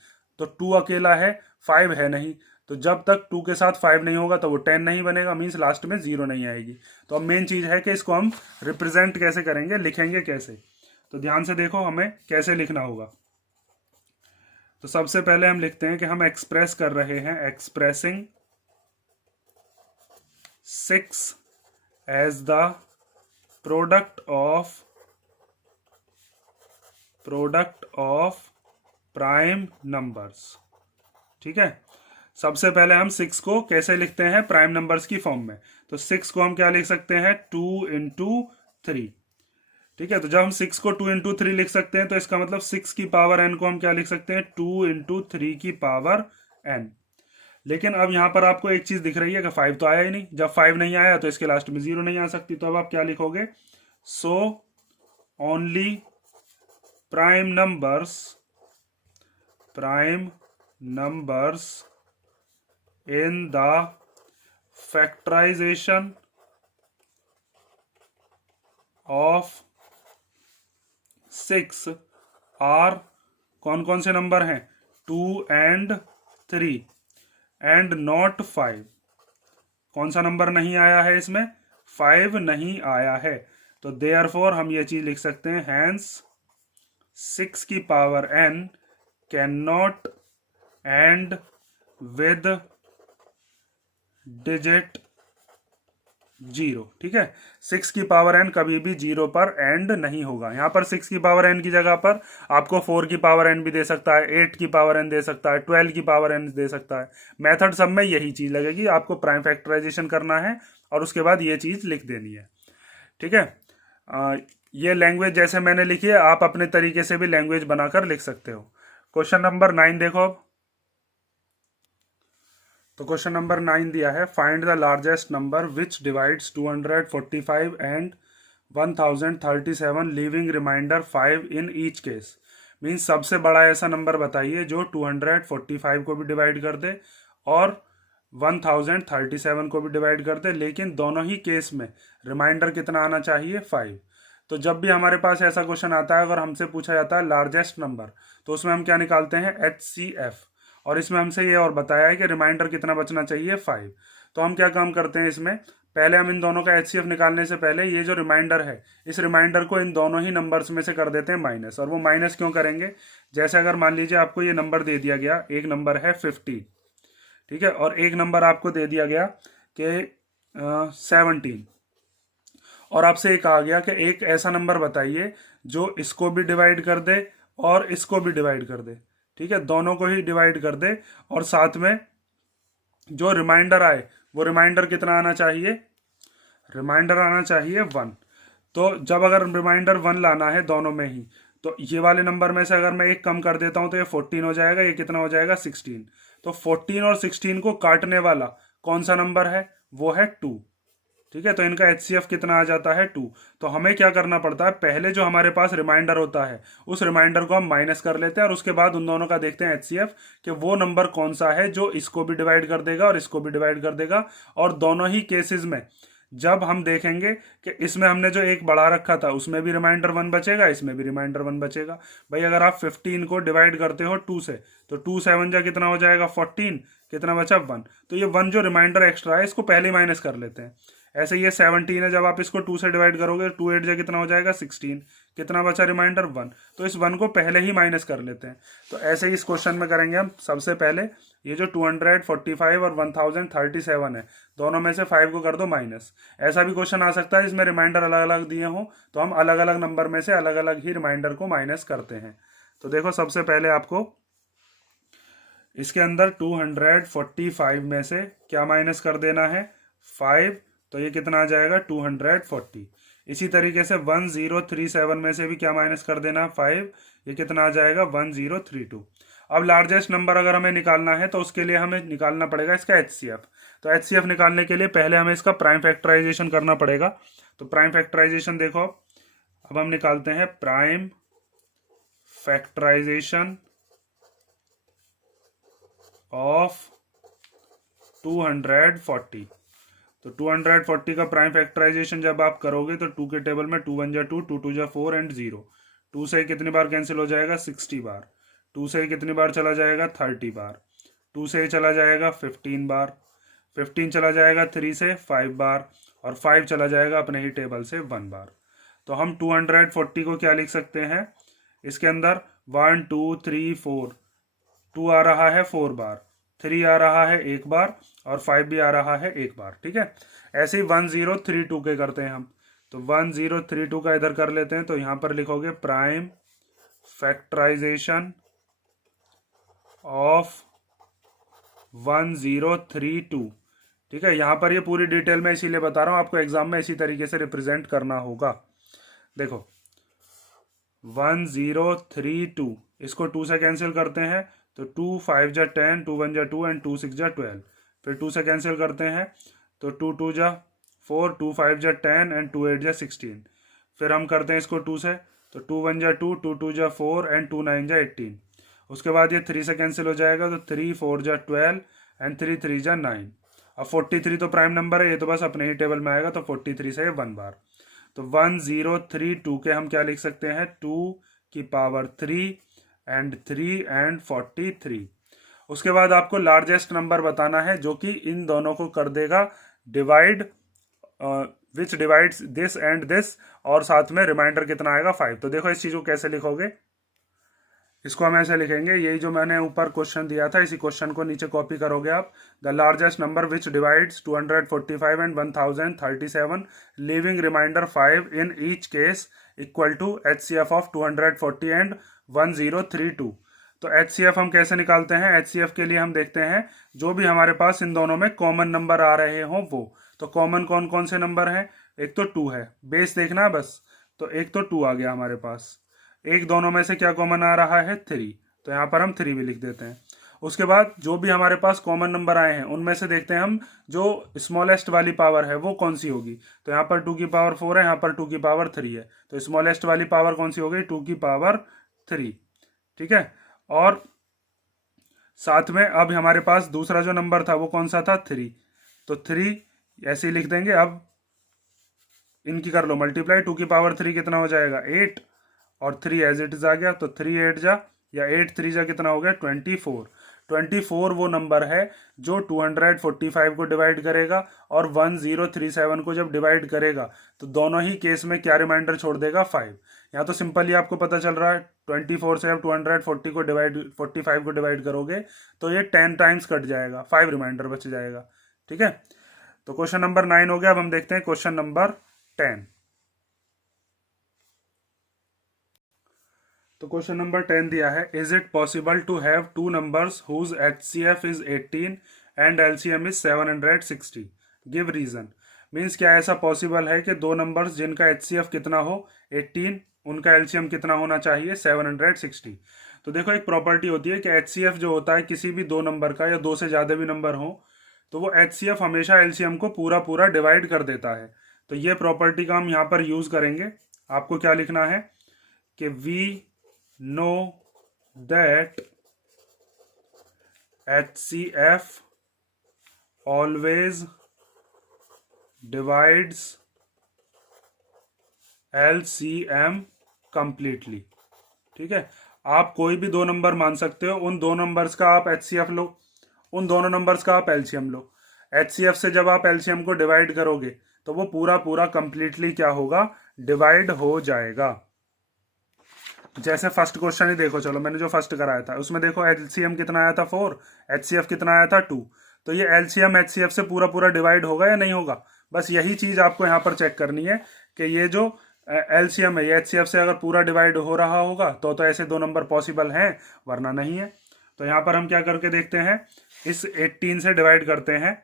तो 2 अकेला है, 5 है नहीं, तो जब तक 2 के साथ 5 नहीं होगा तो वो 10 नहीं बनेगा, मीन्स लास्ट में 0 नहीं आएगी। तो अब मेन चीज़ है कि इसको हम रिप्रेजेंट कैसे करेंगे, लिखेंगे कैसे। तो ध्यान से देखो हमें कैसे लिखना होगा। तो सबसे पहले हम लिखते हैं कि हम एक्सप्रेस कर रहे हैं, expressing 6 as the product of prime numbers. ठीक है, सबसे पहले हम 6 को कैसे लिखते हैं, प्राइम नंबर्स की फॉर्म में। तो 6 को हम क्या लिख सकते हैं, 2 इंटू 3। ठीक है, तो जब हम 6 को 2 इंटू 3 लिख सकते हैं तो इसका मतलब 6 की पावर n को हम क्या लिख सकते हैं, 2 इंटू 3 की पावर n। लेकिन अब यहाँ पर आपको एक चीज़ दिख रही है कि 5 तो आया ही नहीं। जब 5 नहीं आया तो इसके लास्ट में 0 नहीं आ सकती। तो अब आप क्या लिखोगे? So only prime numbers in the factorization of 6 are, कौन कौन से नंबर हैं? 2 and 3 एंड नॉट 5। कौन सा नंबर नहीं आया है इसमें? 5 नहीं आया है। तो देयरफॉर हम ये चीज लिख सकते हैं, हैंस 6 की power n can not and with digit 0। ठीक है, 6 की पावर n कभी भी 0 पर एंड नहीं होगा। यहाँ पर 6 की पावर n की जगह पर आपको 4 की पावर n भी दे सकता है, 8 की पावर n दे सकता है, 12 की पावर n दे सकता है। मेथड सब में यही चीज लगेगी, आपको प्राइम फैक्टराइजेशन करना है और उसके बाद ये चीज लिख देनी है। ठीक है, ये लैंग्वेज जैसे मैंने लिखी है आप अपने तरीके से भी लैंग्वेज बनाकर लिख सकते हो। क्वेश्चन नंबर 9 देखो अब। तो क्वेश्चन नंबर 9 दिया है, find the largest number which divides 245 and 1037 leaving remainder 5 in each case. Means सबसे बड़ा ऐसा नंबर बताइए जो 245 को भी डिवाइड कर दे और 1037 को भी डिवाइड कर दे, लेकिन दोनों ही केस में रिमाइंडर कितना आना चाहिए? 5। तो जब भी हमारे पास ऐसा क्वेश्चन आता है, अगर हमसे पूछा जाता है लार्जेस्ट नंबर, तो उसमें हम क्या निकालते हैं? HCF। और इसमें हमसे ये और बताया है कि रिमाइंडर कितना बचना चाहिए? 5। तो हम क्या काम करते हैं इसमें, पहले हम इन दोनों का HCF निकालने से पहले ये जो रिमाइंडर है, इस रिमाइंडर को इन दोनों ही नंबर्स में से कर देते हैं माइनस। और वो माइनस क्यों करेंगे? जैसे अगर मान लीजिए आपको ये नंबर दे दिया गया, एक नंबर है 50, ठीक है, और एक नंबर आपको दे दिया गया कि 17, और आपसे ये कहा गया कि एक ऐसा नंबर बताइए जो इसको भी डिवाइड कर दे और इसको भी डिवाइड कर दे। ठीक है, दोनों को ही डिवाइड कर दे और साथ में जो रिमाइंडर आए वो रिमाइंडर कितना आना चाहिए? रिमाइंडर आना चाहिए 1। तो जब अगर रिमाइंडर 1 लाना है दोनों में ही, तो ये वाले नंबर में से अगर मैं एक कम कर देता हूं तो ये 14 हो जाएगा, ये कितना हो जाएगा? 16। तो 14 और 16 को काटने वाला कौन सा नंबर है? वो है 2। ठीक है, तो इनका HCF कितना आ जाता है? 2। तो हमें क्या करना पड़ता है, पहले जो हमारे पास रिमाइंडर होता है उस रिमाइंडर को हम माइनस कर लेते हैं और उसके बाद उन दोनों का देखते हैं HCF कि वो नंबर कौन सा है जो इसको भी डिवाइड कर देगा और इसको भी डिवाइड कर देगा। और दोनों ही केसेस में जब हम देखेंगे कि इसमें हमने जो एक बढ़ा रखा था उसमें भी रिमाइंडर 1 बचेगा, इसमें भी रिमाइंडर 1 बचेगा। भाई अगर आप 15 को डिवाइड करते हो 2 से, तो 2 7 जा कितना हो जाएगा? 14। कितना बचा? 1। तो ये 1 जो रिमाइंडर एक्स्ट्रा है इसको पहले ही माइनस कर लेते हैं। ऐसे ये 17 है, जब आप इसको 2 से डिवाइड करोगे 2 8 जा कितना हो जाएगा? 16। कितना बचा? रिमाइंडर 1। तो इस 1 को पहले ही माइनस कर लेते हैं। तो ऐसे ही इस क्वेश्चन में करेंगे हम। सबसे पहले ये जो 245 और 1037 है, दोनों में से 5 को कर दो माइनस। ऐसा भी क्वेश्चन आ सकता है जिसमें रिमाइंडर अलग अलग दिए हों, तो हम अलग अलग नंबर में से अलग अलग ही रिमाइंडर को माइनस करते हैं। तो देखो, सबसे पहले आपको इसके अंदर 245 में से क्या माइनस कर देना है? 5। तो ये कितना आ जाएगा? 240। इसी तरीके से 1037 में से भी क्या माइनस कर देना? 5। ये कितना आ जाएगा? 1032। अब लार्जेस्ट नंबर अगर हमें निकालना है तो उसके लिए हमें निकालना पड़ेगा इसका HCF। तो HCF निकालने के लिए पहले हमें इसका प्राइम फैक्टराइजेशन करना पड़ेगा। तो प्राइम फैक्टराइजेशन देखो, अब हम निकालते हैं प्राइम फैक्टराइजेशन ऑफ 240। तो 240 का प्राइम फैक्टराइजेशन जब आप करोगे तो 2 के टेबल में 2 1 जा 2, 2 2 जा 4 एंड 0। 2 से कितनी बार कैंसिल हो जाएगा? 60 बार। 2 से कितनी बार चला जाएगा? 30 बार। 2 से चला जाएगा 15 बार। 15 चला जाएगा 3 से 5 बार, और 5 चला जाएगा अपने ही टेबल से 1 बार। तो हम 240 को क्या लिख सकते हैं? इसके अंदर 1 2 3 4, 2 आ रहा है 4 बार, 3 आ रहा है 1 बार, और 5 भी आ रहा है 1 बार। ठीक है, ऐसे ही 1032 के करते हैं हम। तो 1032 का इधर कर लेते हैं। तो यहां पर लिखोगे प्राइम फैक्टराइजेशन ऑफ 1032। ठीक है, यहां पर ये पूरी डिटेल में इसीलिए बता रहा हूं, आपको एग्जाम में इसी तरीके से रिप्रेजेंट करना होगा। देखो 1032, इसको 2 से कैंसिल करते हैं तो 2 5 जा 10, 2 1 जा 2 एंड 2 6 जा 12। फिर 2 से कैंसिल करते हैं तो 2 2 जा 4, 2 5 जा 10 एंड 2 8 जा 16। फिर हम करते हैं इसको 2 से, तो 2 1 जा 2, 2 2 जा 4 एंड 2 9 जा 18। उसके बाद ये 3 से कैंसिल हो जाएगा, तो 3 4 जा 12 एंड 3 3 जा 9। अब 43 तो प्राइम नंबर है, ये तो बस अपने ही टेबल में आएगा, तो 43 से 1 बार, तो 1 0 3 2 के हम क्या लिख सकते हैं 2 की पावर 3 एंड 3 एंड 43। उसके बाद आपको लार्जेस्ट नंबर बताना है जो कि इन दोनों को कर देगा divide, which divides this and this, और साथ में रिमाइंडर कितना आएगा 5। तो देखो इस चीज को कैसे लिखोगे, इसको हम ऐसे लिखेंगे, यही जो मैंने ऊपर क्वेश्चन दिया था इसी क्वेश्चन को नीचे कॉपी करोगे आप। The largest number which divides 245 and 1037 leaving remainder 5 in each case equal to HCF of 240 and 1032। तो HCF हम कैसे निकालते हैं, HCF के लिए हम देखते हैं जो भी हमारे पास इन दोनों में कॉमन नंबर आ रहे हों वो। तो कॉमन कौन कौन से नंबर हैं, एक तो 2 है, बेस देखना है बस, तो एक तो 2 आ गया हमारे पास। एक दोनों में से क्या कॉमन आ रहा है 3, तो यहाँ पर हम 3 भी लिख देते हैं। उसके बाद जो भी हमारे पास कॉमन नंबर आए हैं उनमें से देखते हैं हम जो स्मॉलेस्ट वाली पावर है वो कौन सी होगी। तो यहाँ पर 2 की पावर 4 है, यहाँ पर 2 की पावर 3 है, तो स्मॉलेस्ट वाली पावर कौन सी हो गई 2 की पावर 3। ठीक है, और साथ में अब हमारे पास दूसरा जो नंबर था वो कौन सा था 3, तो 3 ऐसे ही लिख देंगे। अब इनकी कर लो मल्टीप्लाई, 2 की पावर 3 कितना हो जाएगा 8, और 3 एज इट इज आ गया, तो 3 8 जा या 8 3 जा कितना हो गया 24। 24 वो नंबर है जो 245 को डिवाइड करेगा और 1037 को जब डिवाइड करेगा तो दोनों ही केस में क्या रिमाइंडर छोड़ देगा 5। यहाँ तो सिंपली आपको पता चल रहा है 24 से आप 240 को डिवाइड 45 को डिवाइड करोगे तो ये 10 टाइम्स कट जाएगा, 5 रिमाइंडर बच जाएगा। ठीक है, तो क्वेश्चन नंबर 9 हो गया। अब हम देखते हैं क्वेश्चन नंबर 10। तो क्वेश्चन नंबर 10 दिया है, is it possible to have two numbers whose HCF is 18 and LCM is 760, give reason. Means क्या ऐसा पॉसिबल है कि दो नंबर्स जिनका HCF कितना हो 18, उनका LCM कितना होना चाहिए 760। तो देखो एक प्रॉपर्टी होती है कि HCF जो होता है किसी भी दो नंबर का या दो से ज़्यादा भी नंबर हो तो वो HCF हमेशा LCM को पूरा पूरा डिवाइड कर देता है। तो ये प्रॉपर्टी का हम यहाँ पर यूज़ करेंगे। आपको क्या लिखना है कि we know that HCF always divides LCM completely। ठीक है, आप कोई भी दो नंबर मान सकते हो, उन दो नंबर्स का आप HCF लो, उन दोनों नंबर्स का आप LCM लो। HCF से जब आप LCM को डिवाइड करोगे तो वो पूरा पूरा कंप्लीटली क्या होगा डिवाइड हो जाएगा। जैसे फर्स्ट क्वेश्चन ही देखो, चलो मैंने जो फर्स्ट कराया था उसमें देखो LCM कितना आया था 4, HCF कितना आया था 2। तो ये LCM HCF से पूरा पूरा डिवाइड होगा या नहीं होगा, बस यही चीज आपको यहाँ पर चेक करनी है कि ये जो LCM है ये HCF से अगर पूरा डिवाइड हो रहा होगा तो ऐसे दो नंबर पॉसिबल हैं, वरना नहीं है। तो यहाँ पर हम क्या करके देखते हैं, इस 18 से डिवाइड करते हैं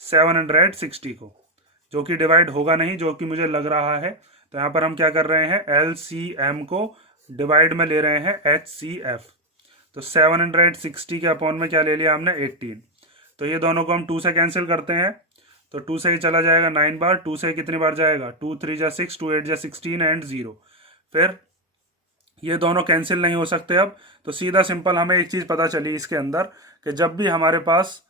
760 को, जो कि डिवाइड होगा नहीं, जो कि मुझे लग रहा है। तो यहाँ पर हम क्या कर रहे हैं LCM को डिवाइड में ले रहे हैं HCF। तो 760 के अपॉन में क्या ले लिया हमने 18। तो ये दोनों को हम 2 से कैंसिल करते हैं, तो 2 से ही चला जाएगा 9 बार, 2 से कितनी बार जाएगा 2 3 जा 6, 2 8 जा 16 एंड 0। फिर ये दोनों कैंसिल नहीं हो सकते अब, तो सीधा सिंपल हमें एक चीज़ पता चली इसके अंदर कि जब भी हमारे पास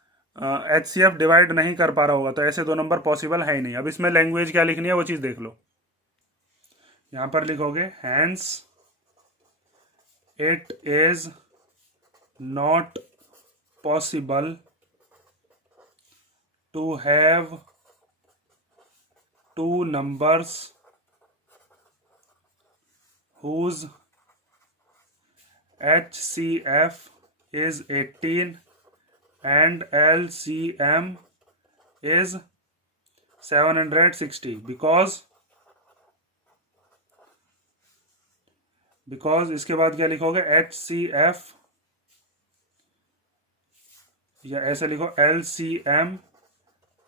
HCF डिवाइड नहीं कर पा रहा होगा तो ऐसे दो नंबर पॉसिबल है ही नहीं। अब इसमें लैंग्वेज क्या लिखनी है वो चीज़ देख लो, यहाँ पर लिखोगे hence it is not possible to have two numbers whose HCF is 18 and LCM is 760 because इसके बाद क्या लिखोगे HCF या ऐसे लिखो LCM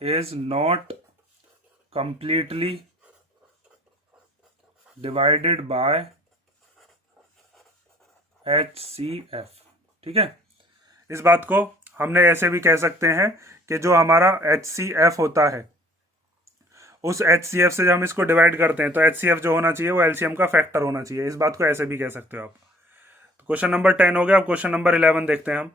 is not completely divided by HCF। ठीक है, इस बात को हमने ऐसे भी कह सकते हैं कि जो हमारा HCF होता है, उस HCF से जब हम इसको डिवाइड करते हैं तो HCF जो होना चाहिए वो LCM का फैक्टर होना चाहिए। इस बात को ऐसे भी कह सकते हो आप। तो क्वेश्चन नंबर 10 हो गया। अब क्वेश्चन नंबर 11 देखते हैं हम।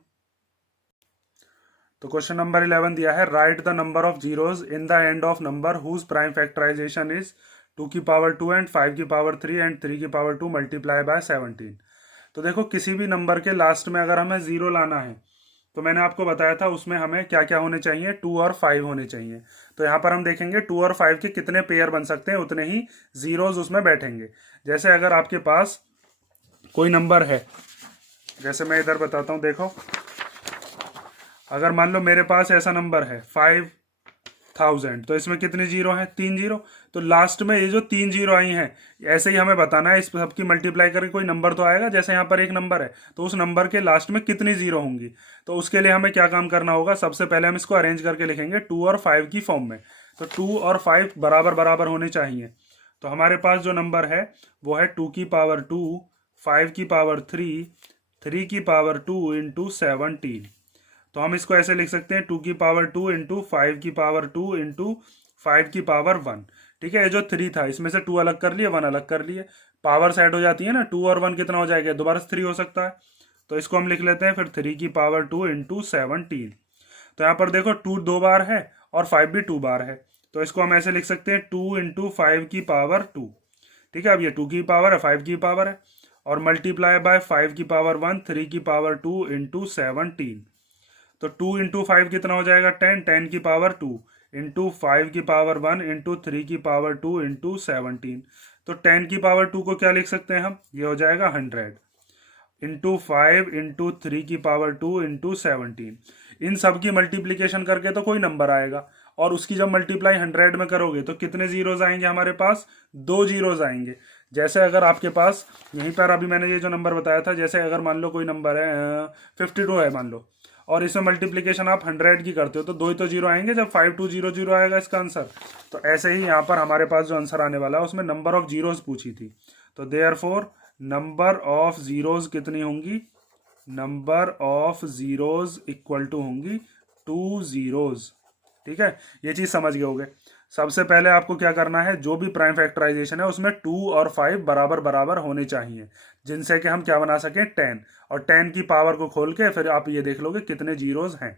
तो क्वेश्चन नंबर 11 दिया है, write the number of zeros in the end of number whose prime factorization is 2 की पावर 2 एंड 5 की पावर 3 एंड 3 की पावर 2 मल्टीप्लाई बाय 17। तो देखो किसी भी नंबर के लास्ट में अगर हमें जीरो लाना है तो मैंने आपको बताया था उसमें हमें क्या क्या होने चाहिए, 2 और 5 होने चाहिए। तो यहाँ पर हम देखेंगे 2 और 5 के कितने पेयर बन सकते हैं, उतने ही जीरोज उसमें बैठेंगे। जैसे अगर आपके पास कोई नंबर है, जैसे मैं इधर बताता हूँ, देखो अगर मान लो मेरे पास ऐसा नंबर है 5000, तो इसमें कितने जीरो हैं, 3 जीरो। तो लास्ट में ये जो 3 जीरो आई हैं, ऐसे ही हमें बताना है, इस सबकी मल्टीप्लाई करके कोई नंबर तो आएगा। जैसे यहाँ पर एक नंबर है तो उस नंबर के लास्ट में कितनी जीरो होंगी। तो उसके लिए हमें क्या काम करना होगा, सबसे पहले हम इसको अरेंज करके लिखेंगे 2 और 5 की फॉर्म में। तो 2 और 5 बराबर बराबर होने चाहिए। तो हमारे पास जो नंबर है वो है 2 की पावर 2, 5 की पावर 3, 3 की पावर 2 इंटू 17। तो हम इसको ऐसे लिख सकते हैं 2 की पावर 2 इंटू 5 की पावर 2 इंटू 5 की पावर 1। ठीक है, ये जो 3 था इसमें से 2 अलग कर लिए, 1 अलग कर लिए, पावर सेट हो जाती है ना, 2 और 1 कितना हो जाएगा, दोबारा से 3 हो सकता है। तो इसको हम लिख लेते हैं फिर 3 की पावर 2 इंटू 17। तो यहाँ पर देखो 2 2 बार है और 5 भी 2 बार है। तो इसको हम ऐसे लिख सकते हैं 2 इंटू 5 की पावर 2। ठीक है, अब ये 2 की पावर है, 5 की पावर है, और मल्टीप्लाई बाय 5 की पावर 1, 3 की पावर 2 इंटू 17। तो 2 इंटू 5 कितना हो जाएगा, 10, 10 की पावर 2 इंटू 5 की पावर 1 इंटू 3 की पावर 2 इंटू 17। तो 10 की पावर 2 को क्या लिख सकते हैं हम, ये हो जाएगा 100 इंटू 5 इंटू 3 की पावर 2 इंटू 17। इन सब की मल्टीप्लीकेशन करके तो कोई नंबर आएगा, और उसकी जब मल्टीप्लाई 100 में करोगे तो कितने जीरोज आएंगे हमारे पास, 2 जीरोज आएंगे। जैसे अगर आपके पास यहीं पर अभी मैंने ये जो नंबर बताया था, जैसे अगर मान लो कोई नंबर है 52 है मान लो, और इसमें मल्टीप्लीकेशन आप 100 की करते हो तो 2 ही तो जीरो आएंगे जब 5200 आएगा इसका आंसर। तो ऐसे ही यहाँ पर हमारे पास जो आंसर आने वाला है उसमें नंबर ऑफ जीरोज पूछी थी। तो देयरफॉर नंबर ऑफ जीरोज कितनी होंगी, number of zeros equal to होंगी 2 जीरोज। ठीक है, ये चीज समझ गए होगे। सबसे पहले आपको क्या करना है, जो भी प्राइम फैक्टराइजेशन है उसमें 2 और 5 बराबर बराबर होने चाहिए, जिनसे कि हम क्या बना सकें, 10। और 10 की पावर को खोल के फिर आप ये देख लोगे कितने जीरोज हैं।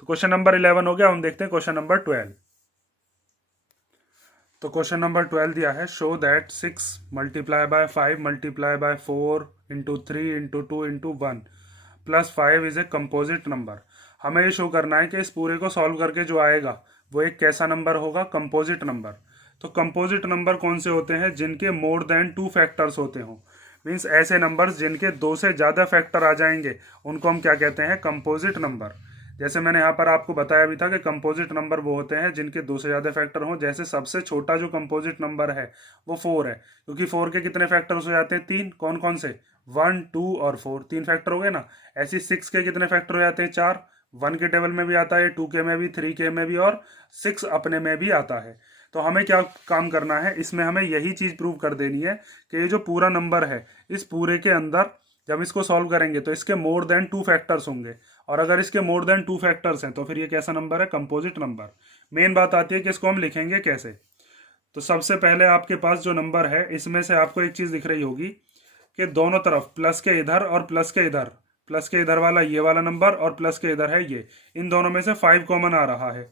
तो क्वेश्चन नंबर 11 हो गया। हम देखते हैं क्वेश्चन नंबर 12। तो क्वेश्चन नंबर 12 दिया है, show that 6 multiply by 5 multiply by 4 into 3 into 2 into 1 plus 5 is a composite number. हमें ये शो करना है कि इस पूरे को सॉल्व करके जो आएगा वो एक कैसा नंबर होगा, कंपोजिट नंबर। तो कंपोजिट नंबर कौन से होते हैं, जिनके मोर देन 2 फैक्टर्स होते हों। मीन्स ऐसे नंबर्स जिनके 2 से ज़्यादा फैक्टर आ जाएंगे उनको हम क्या कहते हैं, कंपोजिट नंबर। जैसे मैंने यहाँ पर आपको बताया भी था कि कंपोजिट नंबर वो होते हैं जिनके 2 से ज़्यादा फैक्टर हों। जैसे सबसे छोटा जो कंपोजिट नंबर है वो 4 है, क्योंकि 4 के कितने फैक्टर्स हो जाते हैं, 3। कौन कौन से, 1, 2 और 4, 3 फैक्टर हो गए ना। ऐसी 6 के कितने फैक्टर हो जाते हैं, 4। 1 के टेबल में भी आता है, 2 के में भी, 3 के में भी, और 6 अपने में भी आता है। तो हमें क्या काम करना है, इसमें हमें यही चीज प्रूव कर देनी है कि ये जो पूरा नंबर है इस पूरे के अंदर जब इसको सॉल्व करेंगे तो इसके मोर देन 2 फैक्टर्स होंगे, और अगर इसके मोर देन 2 फैक्टर्स हैं तो फिर ये कैसा नंबर है, कंपोजिट नंबर। मेन बात आती है कि इसको हम लिखेंगे कैसे। तो सबसे पहले आपके पास जो नंबर है इसमें से आपको एक चीज दिख रही होगी कि दोनों तरफ प्लस के इधर और प्लस के इधर, प्लस के इधर वाला ये वाला नंबर और प्लस के इधर है ये, इन दोनों में से 5 कॉमन आ रहा है।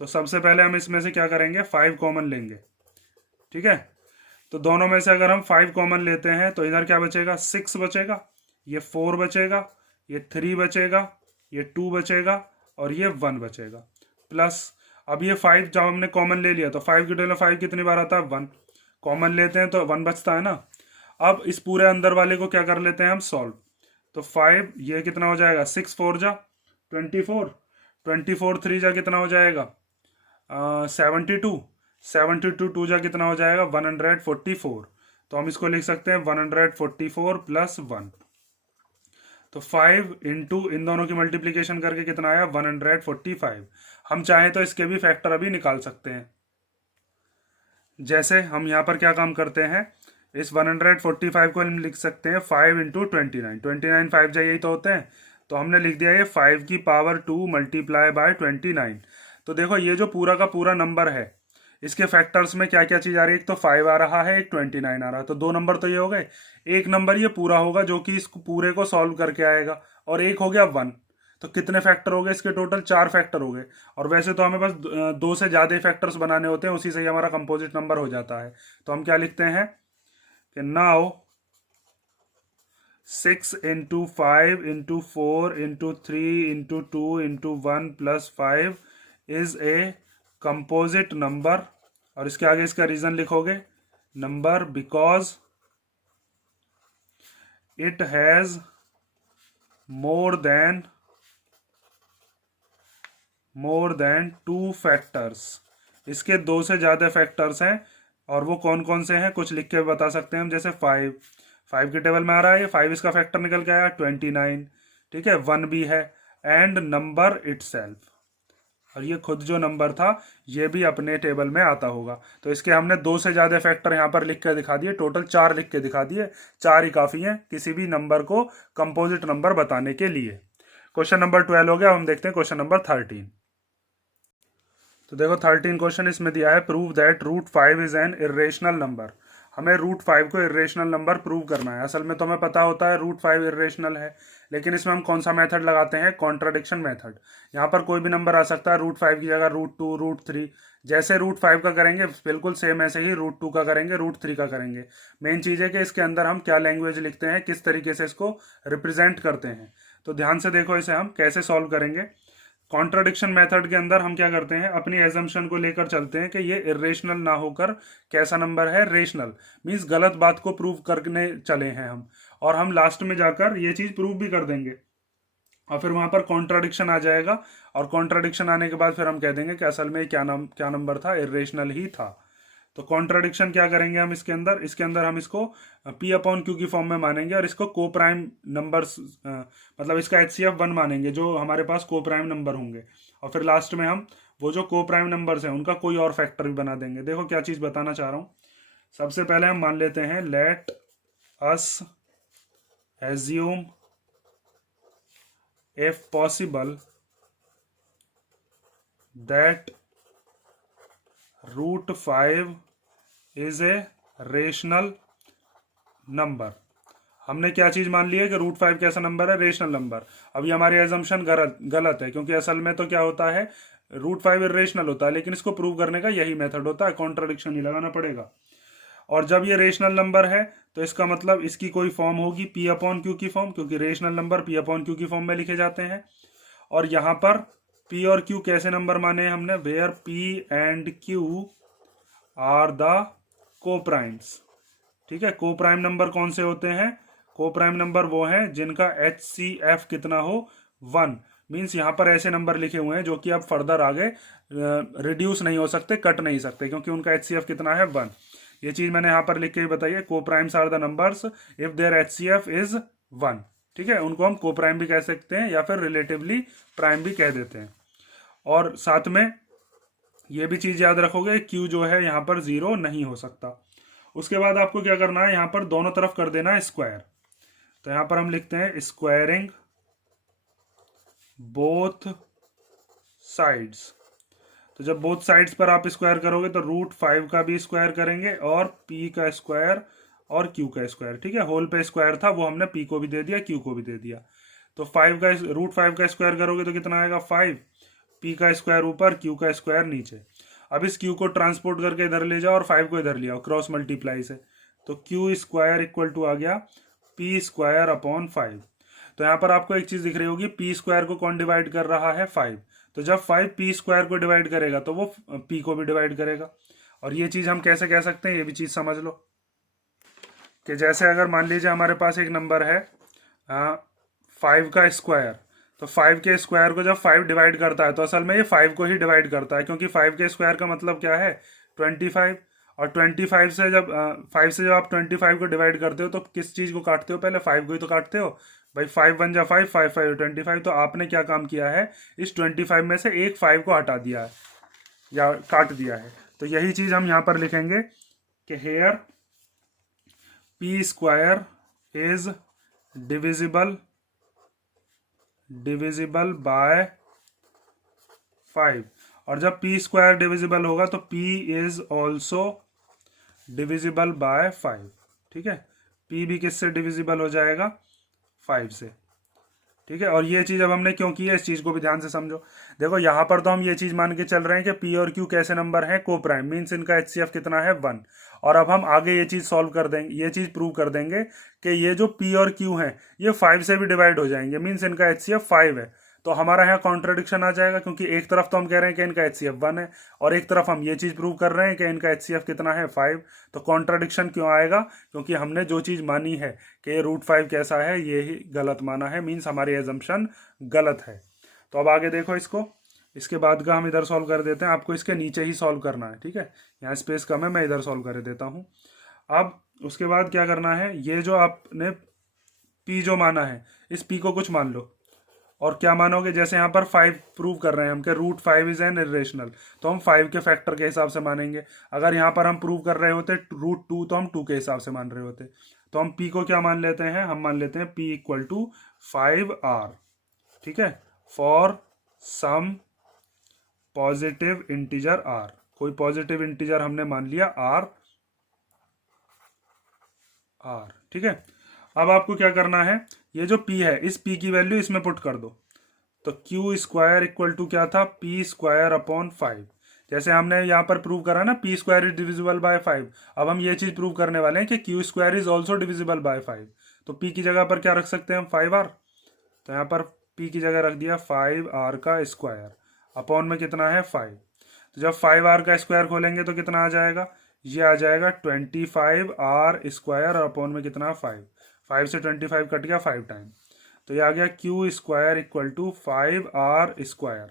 तो सबसे पहले हम इसमें से क्या करेंगे, 5 कॉमन लेंगे। ठीक है, तो दोनों में से अगर हम 5 कॉमन लेते हैं तो इधर क्या बचेगा, 6 बचेगा, ये 4 बचेगा, ये 3 बचेगा, ये 2 बचेगा, और ये 1 बचेगा। प्लस अब ये 5 जब हमने कॉमन ले लिया तो 5 की जगह 5 कितनी बार आता है, 1। कॉमन लेते हैं तो 1 बचता है ना। अब इस पूरे अंदर वाले को क्या कर लेते हैं हम, सॉल्व। तो 5 ये कितना हो जाएगा, 6 4 जा 24, 24 3 जा कितना हो जाएगा 72, 72 2 जा कितना हो जाएगा 144। तो हम इसको लिख सकते हैं 144 प्लस 1। तो 5 इंटू इन दोनों की मल्टीप्लीकेशन करके कितना आया, 145। हम चाहें तो इसके भी फैक्टर अभी निकाल सकते हैं। जैसे हम यहाँ पर क्या काम करते हैं, इस 145 को हम लिख सकते हैं 5 इंटू 29, 29 5 जा यही तो होते हैं। तो हमने लिख दिया ये 5 की पावर 2 मल्टीप्लाई बाय 29। तो देखो ये जो पूरा का पूरा नंबर है इसके फैक्टर्स में क्या क्या चीज़ आ रही है, एक तो 5 आ रहा है, एक 29 आ रहा है, तो दो नंबर तो ये हो गए। एक नंबर ये पूरा होगा जो कि इस पूरे को सॉल्व करके आएगा, और एक हो गया 1। तो कितने फैक्टर हो गए इसके, टोटल 4 फैक्टर हो गए। और वैसे तो हमें बस दो से ज़्यादा फैक्टर्स बनाने होते हैं, उसी से ही हमारा कंपोजिट नंबर हो जाता है। तो हम क्या लिखते हैं कि now 6 into 5 into 4 into 3 into 2 into 1 plus 5 is a composite number. और इसके आगे इसका रीजन लिखोगे, number because it has more than 2 factors. इसके दो से ज़्यादा फैक्टर्स हैं, और वो कौन कौन से हैं कुछ लिख के बता सकते हैं हम। जैसे 5 की टेबल में आ रहा है, 5 इसका फैक्टर निकल के आया 29, ठीक है, 1 भी है, एंड नंबर इटसेल्फ। और ये खुद जो नंबर था ये भी अपने टेबल में आता होगा। तो इसके हमने दो से ज़्यादा फैक्टर यहाँ पर लिख के दिखा दिए, टोटल 4 लिख के दिखा दिए। 4 ही काफ़ी हैं किसी भी नंबर को कंपोजिट नंबर बताने के लिए। क्वेश्चन नंबर 12 हो गया। हम देखते हैं क्वेश्चन नंबर 13। तो देखो 13 क्वेश्चन इसमें दिया है, prove that root 5 is an irrational number. हमें रूट 5 को इरेशनल नंबर प्रूव करना है। असल में तो हमें पता होता है रूट 5 इरेशनल है, लेकिन इसमें हम कौन सा मेथड लगाते हैं, कॉन्ट्राडिक्शन मेथड। यहाँ पर कोई भी नंबर आ सकता है, रूट 5 की जगह रूट 2, रूट 3। जैसे रूट 5 का करेंगे बिल्कुल सेम ऐसे ही रूट 2 का करेंगे, रूट 3 का करेंगे। मेन चीज़ है कि इसके अंदर हम क्या लैंग्वेज लिखते हैं, किस तरीके से इसको रिप्रेजेंट करते हैं। तो ध्यान से देखो इसे हम कैसे सॉल्व करेंगे। कॉन्ट्राडिक्शन मेथड के अंदर हम क्या करते हैं, अपनी एजम्पशन को लेकर चलते हैं कि ये इरेशनल ना होकर कैसा नंबर है, रेशनल। मीन्स गलत बात को प्रूव करने चले हैं हम, और हम लास्ट में जाकर ये चीज़ प्रूव भी कर देंगे, और फिर वहां पर कॉन्ट्राडिक्शन आ जाएगा। और कॉन्ट्राडिक्शन आने के बाद फिर हम कह देंगे कि असल में क्या नंबर था, इरेशनल ही था। तो कॉन्ट्राडिक्शन क्या करेंगे हम इसके अंदर हम इसको पी अपॉन क्यू की फॉर्म में मानेंगे, और इसको को प्राइम नंबर्स मतलब इसका HCF 1 मानेंगे जो हमारे पास को प्राइम नंबर होंगे। और फिर लास्ट में हम वो जो को प्राइम नंबर्स हैं उनका कोई और फैक्टर भी बना देंगे। देखो क्या चीज़ बताना चाह रहा हूँ। सबसे पहले हम मान लेते हैं, let us assume if possible that root 5 is a rational number. हमने क्या चीज मान ली है कि रूट 5 कैसा नंबर है, रेशनल नंबर। अभी हमारी एजम्पशन गलत है, क्योंकि असल में तो क्या होता है, रूट 5 इरेशनल होता है, लेकिन इसको प्रूव करने का यही मेथड होता है, कॉन्ट्राडिक्शन ही लगाना पड़ेगा। और जब ये रेशनल नंबर है तो इसका मतलब इसकी कोई फॉर्म होगी पी अपॉन क्यू की फॉर्म, क्योंकि rational number P upon Q की फॉर्म में लिखे जाते हैं। और यहाँ पर पी और क्यू कैसे नंबर माने हैं हमने, where P and Q are the coprimes. ठीक है, को प्राइम नंबर कौन से होते हैं, को प्राइम नंबर वो हैं जिनका HCF कितना हो, 1। मीन्स यहाँ पर ऐसे नंबर लिखे हुए हैं जो कि अब फर्दर आगे रिड्यूस नहीं हो सकते, कट नहीं सकते, क्योंकि उनका HCF कितना है, 1। ये चीज मैंने यहाँ पर लिख के ही बताई है, coprimes are the numbers if their HCF is 1। ठीक है, उनको हम को प्राइम भी कह सकते हैं या फिर रिलेटिवली प्राइम भी कह देते हैं। और साथ में ये भी चीज याद रखोगे, क्यू जो है यहाँ पर 0 नहीं हो सकता। उसके बाद आपको क्या करना है, यहाँ पर दोनों तरफ कर देना है स्क्वायर। तो यहाँ पर हम लिखते हैं स्क्वायरिंग बोथ साइड्स। तो जब बोथ साइड्स पर आप स्क्वायर करोगे तो रूट 5 का भी स्क्वायर करेंगे, और पी का स्क्वायर और क्यू का स्क्वायर। ठीक है, होल पे स्क्वायर था वो हमने पी को भी दे दिया, क्यू को भी दे दिया। तो रूट 5 का स्क्वायर करोगे तो कितना आएगा, 5। पी का स्क्वायर ऊपर, क्यू का स्क्वायर नीचे। अब इस क्यू को ट्रांसपोर्ट करके इधर ले जाओ और 5 को इधर ले आओ क्रॉस मल्टीप्लाई से, तो क्यू स्क्वायर इक्वल टू आ गया पी स्क्वायर अपॉन 5। तो यहाँ पर आपको एक चीज दिख रही होगी, पी स्क्वायर को कौन डिवाइड कर रहा है, 5। तो जब 5 पी स्क्वायर को डिवाइड करेगा तो वो पी को भी डिवाइड करेगा। और ये चीज हम कैसे कह सकते हैं, ये भी चीज समझ लो कि जैसे अगर मान लीजिए हमारे पास एक नंबर है 5 का स्क्वायर, तो 5 के स्क्वायर को जब 5 डिवाइड करता है तो असल में ये 5 को ही डिवाइड करता है, क्योंकि 5 के स्क्वायर का मतलब क्या है, 25। और 25 से जब 5 से जब आप 25 को डिवाइड करते हो तो किस चीज़ को काटते हो, पहले 5 को ही तो काटते हो भाई। 5 1 जा 5, 5 5 25। तो आपने क्या काम किया है, इस 25 में से एक 5 को हटा दिया है या काट दिया है। तो यही चीज़ हम यहाँ पर लिखेंगे कि here P square is divisible divisible by 5, और जब p स्क्वायर डिविजिबल होगा तो p is also divisible by 5। ठीक है, p भी किससे डिविजिबल हो जाएगा, 5 से। ठीक है, और ये चीज अब हमने क्यों की है, इस चीज को भी ध्यान से समझो। देखो यहाँ पर तो हम ये चीज मान के चल रहे हैं कि p और q कैसे नंबर हैं, को प्राइम, मीन्स इनका HCF कितना है, 1। और अब हम आगे ये चीज सॉल्व कर देंगे, ये चीज प्रूव कर देंगे कि ये जो p और q हैं ये 5 से भी डिवाइड हो जाएंगे, मीन्स इनका HCF 5 है। तो हमारा यहाँ कॉन्ट्रडिक्शन आ जाएगा, क्योंकि एक तरफ तो हम कह रहे हैं कि इनका HCF 1 है और एक तरफ हम ये चीज प्रूव कर रहे हैं कि इनका HCF कितना है, 5। तो कॉन्ट्रडिक्शन क्यों आएगा, क्योंकि हमने जो चीज मानी है कि ये √5 कैसा है, ये ही गलत माना है, मीन्स हमारी एजम्पशन गलत है। तो अब आगे देखो इसको, इसके बाद का हम इधर सॉल्व कर देते हैं, आपको इसके नीचे ही सॉल्व करना है। ठीक है, यहाँ स्पेस कम है, मैं इधर सॉल्व कर देता हूँ। अब उसके बाद क्या करना है, ये जो आपने p जो माना है, इस p को कुछ मान लो, और क्या मानोगे, जैसे यहाँ पर 5 प्रूव कर रहे हैं हम कि √5 इज एन इरेशनल, तो हम 5 के फैक्टर के हिसाब से मानेंगे। अगर यहाँ पर हम प्रूव कर रहे होते √2 तो हम 2 के हिसाब से मान रहे होते। तो हम p को क्या मान लेते हैं, हम मान लेते हैं p इक्वल टू 5r। ठीक है, for some positive integer r, कोई पॉजिटिव इंटीजर हमने मान लिया r। ठीक है, अब आपको क्या करना है, ये जो p है, इस p की वैल्यू इसमें पुट कर दो। तो q स्क्वायर इक्वल टू क्या था, p स्क्वायर अपॉन 5। जैसे हमने यहाँ पर प्रूव करा ना, p square is divisible by 5, अब हम ये चीज प्रूव करने वाले हैं कि q square is also divisible by 5। तो p की जगह पर क्या रख सकते हैं हम, 5r। तो यहाँ पर p की जगह रख दिया 5r का स्क्वायर, अपॉन में कितना है, 5। तो जब 5r का स्क्वायर खोलेंगे तो कितना आ जाएगा, ये आ जाएगा 25r स्क्वायर, अपॉन में कितना, 5 से 25 कट गया 5 टाइम, तो ये आ गया q square equal to 5r square.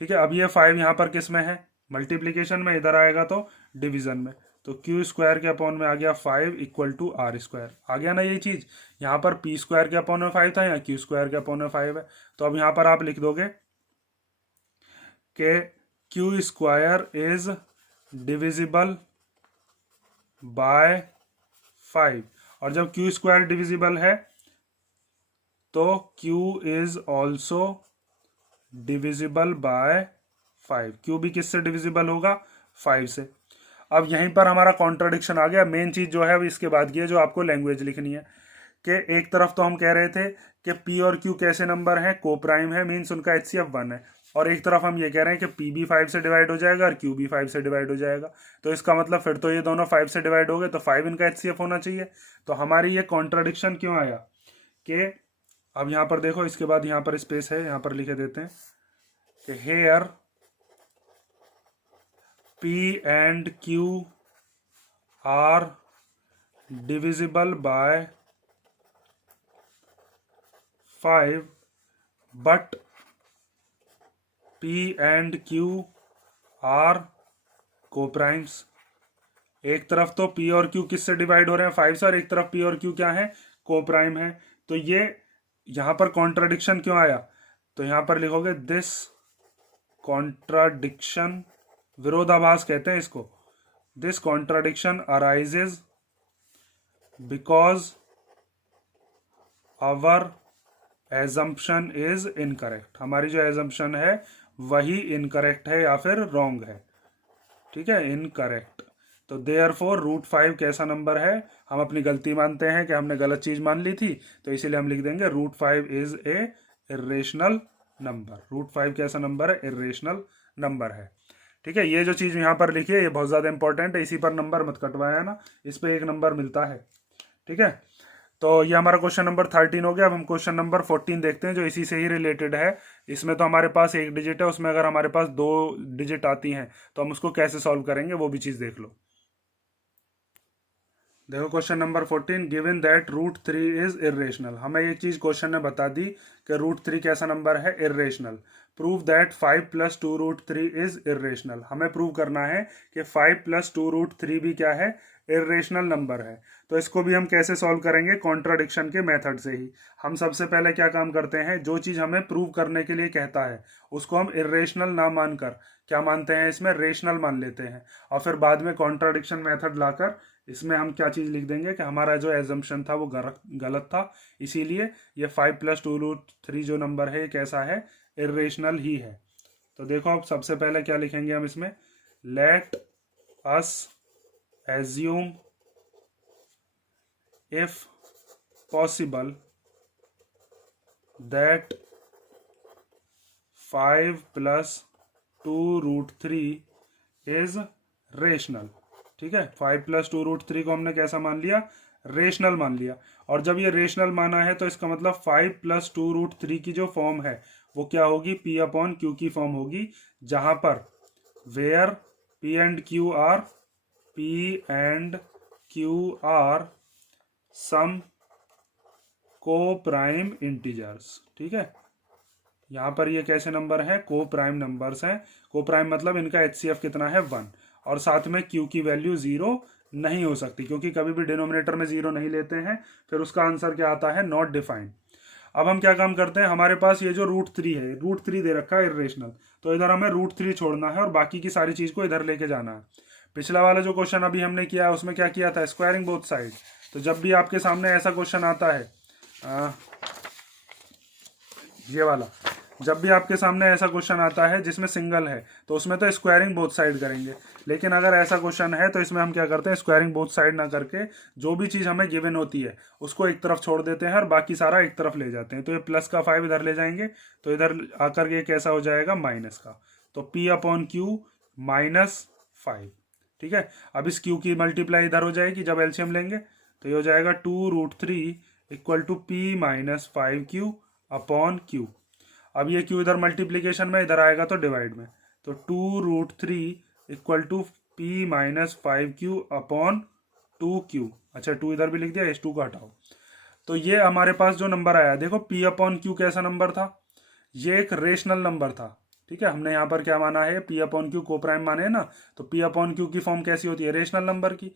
ठीक है, अब ये 5 यहाँ पर किस में है, मल्टीप्लीकेशन में, इधर आएगा तो डिवीजन में, तो q स्क्वायर के अपॉन में आ गया 5 इक्वल टू r स्क्वायर। आ गया ना यही चीज, यहाँ पर p स्क्वायर के अपॉन में 5 था, यहाँ q स्क्वायर के अपॉन में 5 है। तो अब यहाँ पर आप लिख दोगे कि q square is divisible by 5, और जब q स्क्वायर डिविजिबल है तो q is also divisible by 5। q भी किससे डिविजिबल होगा, 5 से। अब यहीं पर हमारा कॉन्ट्रडिक्शन आ गया। मेन चीज जो है अब इसके बाद की है, जो आपको लैंग्वेज लिखनी है, कि एक तरफ तो हम कह रहे थे कि p और q कैसे नंबर हैं, को प्राइम है, मीन्स उनका HCF 1 है, और एक तरफ हम ये कह रहे हैं कि p भी 5 से डिवाइड हो जाएगा और q भी 5 से डिवाइड हो जाएगा। तो इसका मतलब फिर तो ये दोनों 5 से डिवाइड हो गए, तो 5 इनका HCF होना चाहिए। तो हमारी ये कॉन्ट्रडिक्शन क्यों आया, कि अब यहाँ पर देखो, इसके बाद यहाँ पर स्पेस है, यहाँ पर लिखे देते हैं कि here p and q are divisible by 5, but p and q are coprimes. एक तरफ तो p और q किससे डिवाइड हो रहे हैं, 5 से, और एक तरफ p और q क्या है, कोप्राइम है। तो ये यहाँ पर कॉन्ट्राडिक्शन क्यों आया, तो यहाँ पर लिखोगे दिस कॉन्ट्राडिक्शन, विरोधाभास कहते हैं इसको, this contradiction arises because our assumption is incorrect. हमारी जो एजम्पशन है वही इनकरेक्ट है या फिर रॉन्ग है। ठीक है, इनकरेक्ट। तो देयरफॉर √5 कैसा नंबर है, हम अपनी गलती मानते हैं कि हमने गलत चीज मान ली थी, तो इसीलिए हम लिख देंगे √5 इज ए इरेशनल नंबर। √5 कैसा नंबर है, इरेशनल नंबर है। ठीक है, ये जो चीज यहाँ पर लिखी है ये बहुत ज्यादा इंपॉर्टेंट है, इसी पर नंबर मत कटवाया ना, इस पे 1 नंबर मिलता है। ठीक है, तो ये हमारा क्वेश्चन नंबर 13 हो गया। अब हम क्वेश्चन नंबर 14 देखते हैं, जो इसी से ही रिलेटेड है। इसमें तो हमारे पास 1 डिजिट है, उसमें अगर हमारे पास 2 डिजिट आती हैं तो हम उसको कैसे सॉल्व करेंगे, वो भी चीज देख लो। देखो question number 14, given that √3 is irrational. हमें एक चीज क्वेश्चन ने बता दी कि √3 कैसा नंबर है, irrational. Prove that 5 + 2 √3 is irrational. हमें प्रूव करना है कि 5 + 2 √3 भी क्या है, इरेशनल नंबर है। तो इसको भी हम कैसे सॉल्व करेंगे, कॉन्ट्राडिक्शन के मेथड से ही। हम सबसे पहले क्या काम करते हैं, जो चीज हमें प्रूव करने के लिए कहता है उसको हम इरेशनल ना मानकर क्या मानते हैं, इसमें रेशनल मान लेते हैं, और फिर बाद में कॉन्ट्राडिक्शन मेथड लाकर इसमें हम क्या चीज़ लिख देंगे कि हमारा जो एजम्पशन था वो गलत था, इसीलिए ये 5+2√3 जो नंबर है ये कैसा है, इर्रेशनल ही है। तो देखो अब सबसे पहले क्या लिखेंगे हम इसमें, late us assume if possible that 5+2√3 is rational. ठीक है, 5+2√3 को हमने कैसा मान लिया, रेशनल मान लिया। और जब ये रेशनल माना है तो इसका मतलब 5+2√3 की जो फॉर्म है वो क्या होगी, P/Q की फॉर्म होगी, जहां पर वेयर P&Q आर सम को प्राइम इंटीजर्स। ठीक है, यहाँ पर ये कैसे नंबर है, को प्राइम नंबर्स हैं। को प्राइम मतलब इनका HCF कितना है, 1, और साथ में Q की वैल्यू 0 नहीं हो सकती, क्योंकि कभी भी डिनोमिनेटर में 0 नहीं लेते हैं, फिर उसका आंसर क्या आता है, नॉट डिफाइंड। अब हम क्या काम करते हैं, हमारे पास ये जो √3 है, √3 दे रखा है इर्रेशनल, तो इधर हमें √3 छोड़ना है और बाकी की सारी चीज को इधर लेके जाना है। पिछला वाला जो क्वेश्चन अभी हमने किया है उसमें क्या किया था, स्क्वायरिंग बोथ साइड। तो जब भी आपके सामने ऐसा क्वेश्चन आता है, ये वाला, जब भी आपके सामने ऐसा क्वेश्चन आता है जिसमें सिंगल है तो उसमें तो स्क्वायरिंग बोथ साइड करेंगे, लेकिन अगर ऐसा क्वेश्चन है तो इसमें हम क्या करते हैं, स्क्वायरिंग बोथ साइड ना करके जो भी चीज़ हमें गिवन होती है उसको एक तरफ छोड़ देते हैं और बाकी सारा एक तरफ ले जाते हैं। तो ये प्लस का 5 इधर ले जाएंगे, तो इधर आकर ये कैसा हो जाएगा, माइनस का। तो P/Q -5। ठीक है, अब इस Q की मल्टीप्लाई इधर हो जाएगी जब एलसीएम लेंगे, तो ये हो जाएगा 2√3 = P-5Q/Q। अब ये Q इधर मल्टीप्लीकेशन में, इधर आएगा तो डिवाइड में, तो 2√3 = P-5Q/2Q। अच्छा 2 इधर भी लिख दिया, इस 2 को हटाओ। तो ये हमारे पास जो नंबर आया, देखो P/Q कैसा नंबर था, ये एक रेशनल नंबर था। ठीक है, हमने यहाँ पर क्या माना है, P/Q को प्राइम माने है ना, तो P/Q की फॉर्म कैसी होती है, रेशनल नंबर की।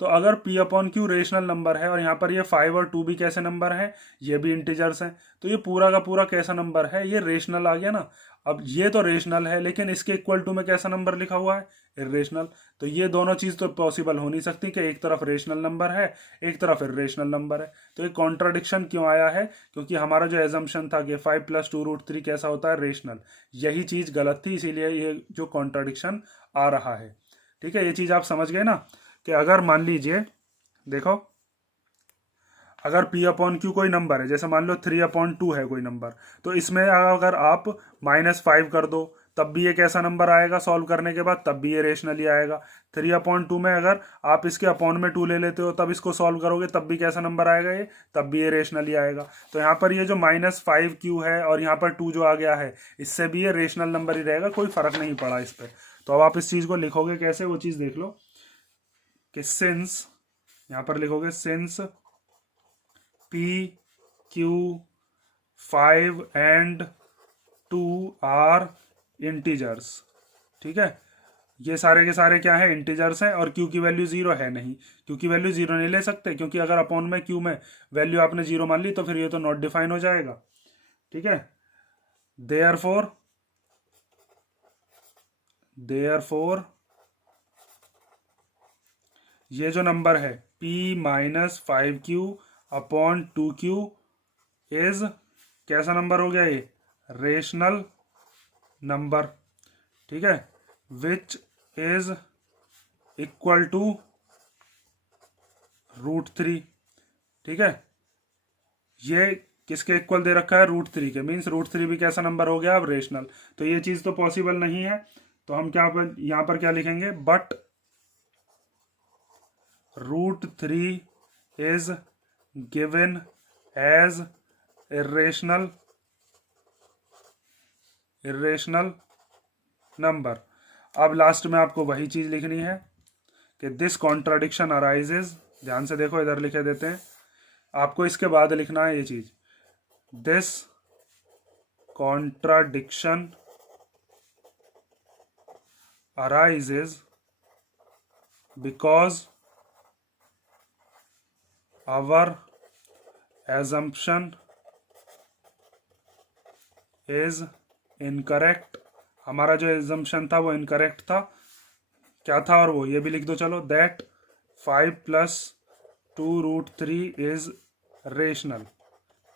तो अगर P/Q रेशनल नंबर है और यहाँ पर ये 5 और 2 भी कैसे नंबर हैं, ये भी इंटीजर्स हैं, तो ये पूरा का पूरा कैसा नंबर है, ये रेशनल आ गया ना। अब ये तो रेशनल है, लेकिन इसके इक्वल टू में कैसा नंबर लिखा हुआ है, इर्रेशनल। तो ये दोनों चीज तो पॉसिबल हो नहीं सकती कि एक तरफ रेशनल नंबर है, एक तरफ इर्रेशनल नंबर है। तो ये कॉन्ट्राडिक्शन क्यों आया है, क्योंकि हमारा जो एजम्पशन था कि 5+2√3 कैसा होता है, रेशनल, यही चीज गलत थी, इसीलिए ये जो कॉन्ट्राडिक्शन आ रहा है। ठीक है, ये चीज आप समझ गए ना, कि अगर मान लीजिए, देखो अगर P/Q कोई नंबर है, जैसे मान लो 3/2 है कोई नंबर, तो इसमें अगर आप -5 कर दो तब भी ये कैसा नंबर आएगा, सॉल्व करने के बाद तब भी ये रेशनली आएगा। 3/2 में अगर आप इसके अपॉन में 2 ले लेते हो तब इसको सॉल्व करोगे तब भी कैसा नंबर आएगा, ये तब भी ये रेशनली आएगा। तो यहाँ पर ये जो -5Q है और यहाँ पर 2 जो आ गया है, इससे भी ये रेशनल नंबर ही रहेगा, कोई फर्क नहीं पड़ा इस पर। तो अब आप इस चीज को लिखोगे कैसे, वो चीज देख लो, कि सिंस, यहां पर लिखोगे सिंस P/Q 5 और 2 आर इंटीजर्स। ठीक है, ये सारे के सारे क्या है, इंटीजर्स हैं, और Q की वैल्यू 0 है नहीं, Q की वैल्यू 0 नहीं ले सकते, क्योंकि अगर अपॉन में Q में वैल्यू आपने 0 मान ली तो फिर ये तो नॉट डिफाइन हो जाएगा। ठीक है, देयरफॉर ये जो नंबर है P-5Q/2Q इज कैसा नंबर हो गया, ये रेशनल नंबर। ठीक है, विच इज इक्वल टू √3। ठीक है, ये किसके इक्वल दे रखा है, √3 के, मीन्स √3 भी कैसा नंबर हो गया, अब रेशनल। तो ये चीज तो पॉसिबल नहीं है, तो हम क्या यहां पर क्या लिखेंगे, but √3 is given as irrational number. अब लास्ट में आपको वही चीज लिखनी है कि दिस कॉन्ट्राडिक्शन अराइजेज, ध्यान से देखो इधर लिखे देते हैं, आपको इसके बाद लिखना है ये चीज, this contradiction arises because our assumption is incorrect. हमारा जो एजम्पशन था वो इनकरेक्ट था, क्या था, और वो ये भी लिख दो चलो, दैट 5 प्लस 2√3 इज रेशनल।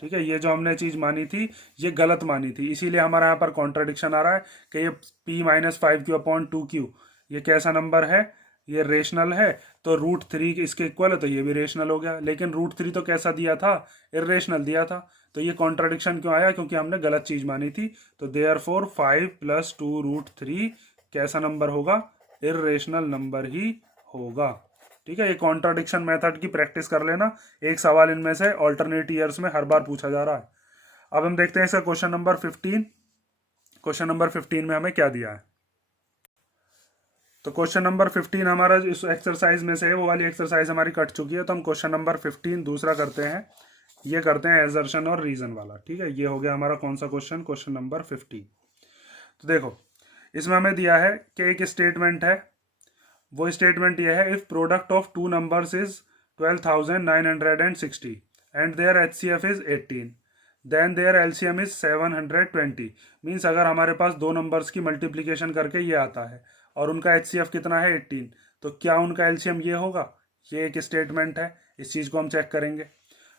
ठीक है, ये जो हमने चीज मानी थी ये गलत मानी थी, इसीलिए हमारा यहाँ पर कॉन्ट्राडिक्शन आ रहा है कि ये p-5q/2q ये कैसा नंबर है, ये रेशनल है, तो √3 इसके इक्वल है, तो ये भी रेशनल हो गया। लेकिन √3 तो कैसा दिया था, इरेशनल दिया था। तो ये कॉन्ट्राडिक्शन क्यों आया, क्योंकि हमने गलत चीज मानी थी। तो देयरफॉर 5 + 2√3 कैसा नंबर होगा, इरेशनल नंबर ही होगा। ठीक है, ये कॉन्ट्राडिक्शन मेथड की प्रैक्टिस कर लेना, एक सवाल इनमें से ऑल्टरनेट ईयर्स में हर बार पूछा जा रहा है। अब हम देखते हैं इसका क्वेश्चन नंबर 15। क्वेश्चन नंबर 15 में हमें क्या दिया है। तो क्वेश्चन नंबर 15 हमारा इस एक्सरसाइज में से है, वो वाली एक्सरसाइज हमारी कट चुकी है। तो हम क्वेश्चन नंबर 15 दूसरा करते हैं, ये करते हैं एजर्शन और रीजन वाला। ठीक है, ये हो गया हमारा कौन सा क्वेश्चन, क्वेश्चन नंबर 15। तो देखो इसमें हमें दिया है कि एक स्टेटमेंट है, वो स्टेटमेंट ये है, if product of two numbers is 12,960 and their HCF is 18 then their LCM is 720। Means अगर हमारे पास दो नंबर्स की मल्टीप्लीकेशन करके ये आता है और उनका HCF कितना है 18, तो क्या उनका LCM ये होगा। ये एक स्टेटमेंट है, इस चीज को हम चेक करेंगे।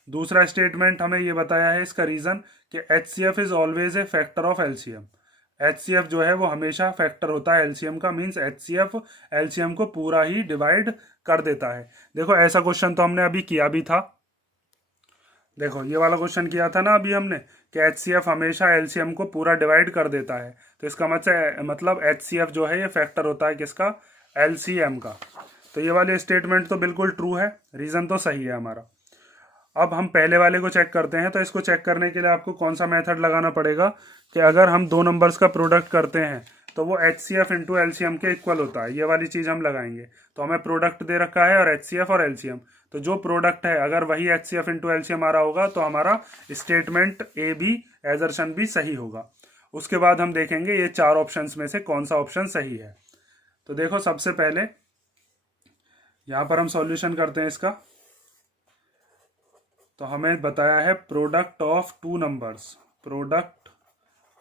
दूसरा स्टेटमेंट हमें ये बताया है इसका रीजन कि HCF is always a factor of LCM। HCF जो है वो हमेशा फैक्टर होता है LCM का, मीन्स HCF LCM को पूरा ही डिवाइड कर देता है। देखो ऐसा क्वेश्चन तो हमने अभी किया भी था, देखो ये वाला क्वेश्चन किया था ना अभी हमने कि HCF हमेशा LCM को पूरा डिवाइड कर देता है। तो इसका मतलब HCF जो है ये फैक्टर होता है किसका, LCM का। तो ये वाले स्टेटमेंट तो बिल्कुल ट्रू है, रीजन तो सही है हमारा। अब हम पहले वाले को चेक करते हैं। तो इसको चेक करने के लिए आपको कौन सा मेथड लगाना पड़ेगा कि अगर हम दो नंबर्स का प्रोडक्ट करते हैं तो वो HCF इंटू LCM के इक्वल होता है, ये वाली चीज हम लगाएंगे। तो हमें प्रोडक्ट दे रखा है और HCF और LCM, तो जो प्रोडक्ट है अगर वही HCF इंटू LCM आ रहा होगा तो हमारा स्टेटमेंट ए भी, एजर्शन भी सही होगा। उसके बाद हम देखेंगे ये चार ऑप्शन में से कौन सा ऑप्शन सही है। तो देखो सबसे पहले यहां पर हम सॉल्यूशन करते हैं इसका। तो हमें बताया है product of two numbers, product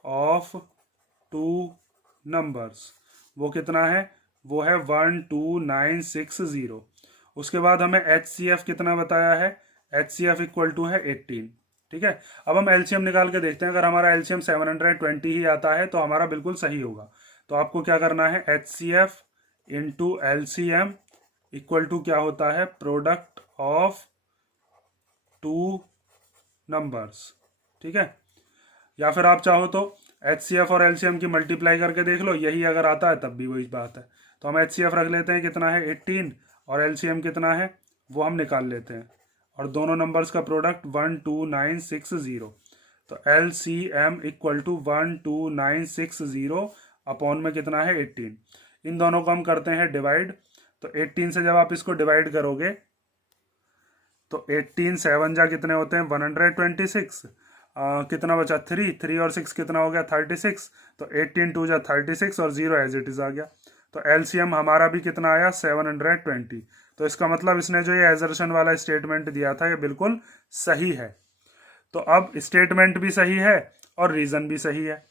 of two numbers वो कितना है, वो है 12960। उसके बाद हमें HCF कितना बताया है, HCF इक्वल टू है 18। ठीक है, अब हम LCM निकाल के देखते हैं। अगर हमारा LCM 720 ही आता है तो हमारा बिल्कुल सही होगा। तो आपको क्या करना है, HCF into LCM equal to क्या होता है, प्रोडक्ट ऑफ टू नंबर्स। ठीक है, या फिर आप चाहो तो HCF और LCM की मल्टीप्लाई करके देख लो, यही अगर आता है तब भी वही बात है। तो हम HCF रख लेते हैं कितना है 18 और LCM कितना है वो हम निकाल लेते हैं, और दोनों नंबर्स का प्रोडक्ट 12960। तो LCM इक्वल टू 12960 अपॉन में कितना है 18। इन दोनों को हम करते हैं डिवाइड। तो 18 से जब आप इसको डिवाइड करोगे तो 18 7 जा कितने होते हैं 126, कितना बचा 3 और 6 कितना हो गया 36। तो 18 2 जा 36 और 0 एज इट इज आ गया। तो LCM हमारा भी कितना आया 720। तो इसका मतलब इसने जो ये एजर्शन वाला स्टेटमेंट दिया था ये बिल्कुल सही है। तो अब स्टेटमेंट भी सही है और रीजन भी सही है।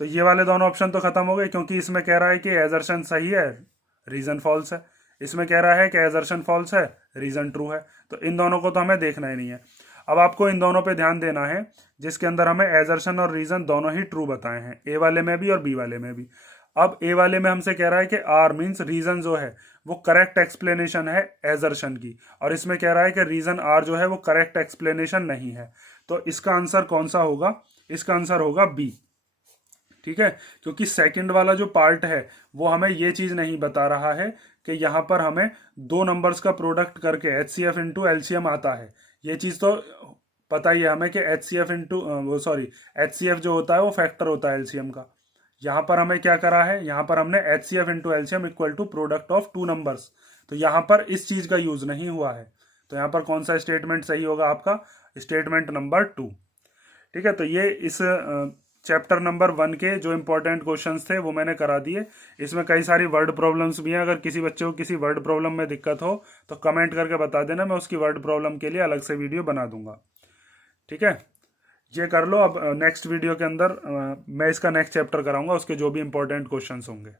तो ये वाले दोनों ऑप्शन तो खत्म हो गए, क्योंकि इसमें कह रहा है कि एजर्शन सही है, रीजन फॉल्स है। इसमें कह रहा है कि एजर्शन फॉल्स है, रीजन ट्रू है। तो इन दोनों को तो हमें देखना ही नहीं है। अब आपको इन दोनों पे ध्यान देना है जिसके अंदर हमें एजर्शन और रीजन दोनों ही ट्रू बताए हैं, ए वाले में भी और बी वाले में भी। अब ए वाले में हमसे कह रहा है कि आर मीन्स रीजन जो है वो करेक्ट एक्सप्लेनेशन है एजर्शन की, और इसमें कह रहा है कि रीजन आर जो है वो करेक्ट एक्सप्लेनेशन नहीं है। तो इसका आंसर कौन सा होगा, इसका आंसर होगा बी। ठीक है, क्योंकि सेकंड वाला जो पार्ट है वो हमें ये चीज नहीं बता रहा है कि यहाँ पर हमें दो नंबर्स का प्रोडक्ट करके HCF इंटू LCM आता है। ये चीज तो पता ही है हमें कि HCF इंटू HCF जो होता है वो फैक्टर होता है LCM का। यहाँ पर हमें क्या करा है, यहाँ पर हमने HCF into LCM equal to product of two numbers, तो यहाँ पर इस चीज का यूज नहीं हुआ है। तो यहाँ पर कौन सा स्टेटमेंट सही होगा आपका, स्टेटमेंट नंबर 2। ठीक है, तो ये इस चैप्टर नंबर 1 के जो इंपॉर्टेंट क्वेश्चंस थे वो मैंने करा दिए। इसमें कई सारी वर्ड प्रॉब्लम्स भी हैं, अगर किसी बच्चे को किसी वर्ड प्रॉब्लम में दिक्कत हो तो कमेंट करके बता देना, मैं उसकी वर्ड प्रॉब्लम के लिए अलग से वीडियो बना दूंगा। ठीक है, ये कर लो। अब नेक्स्ट वीडियो के अंदर मैं इसका नेक्स्ट चैप्टर कराऊंगा, उसके जो भी इंपॉर्टेंट क्वेश्चंस होंगे।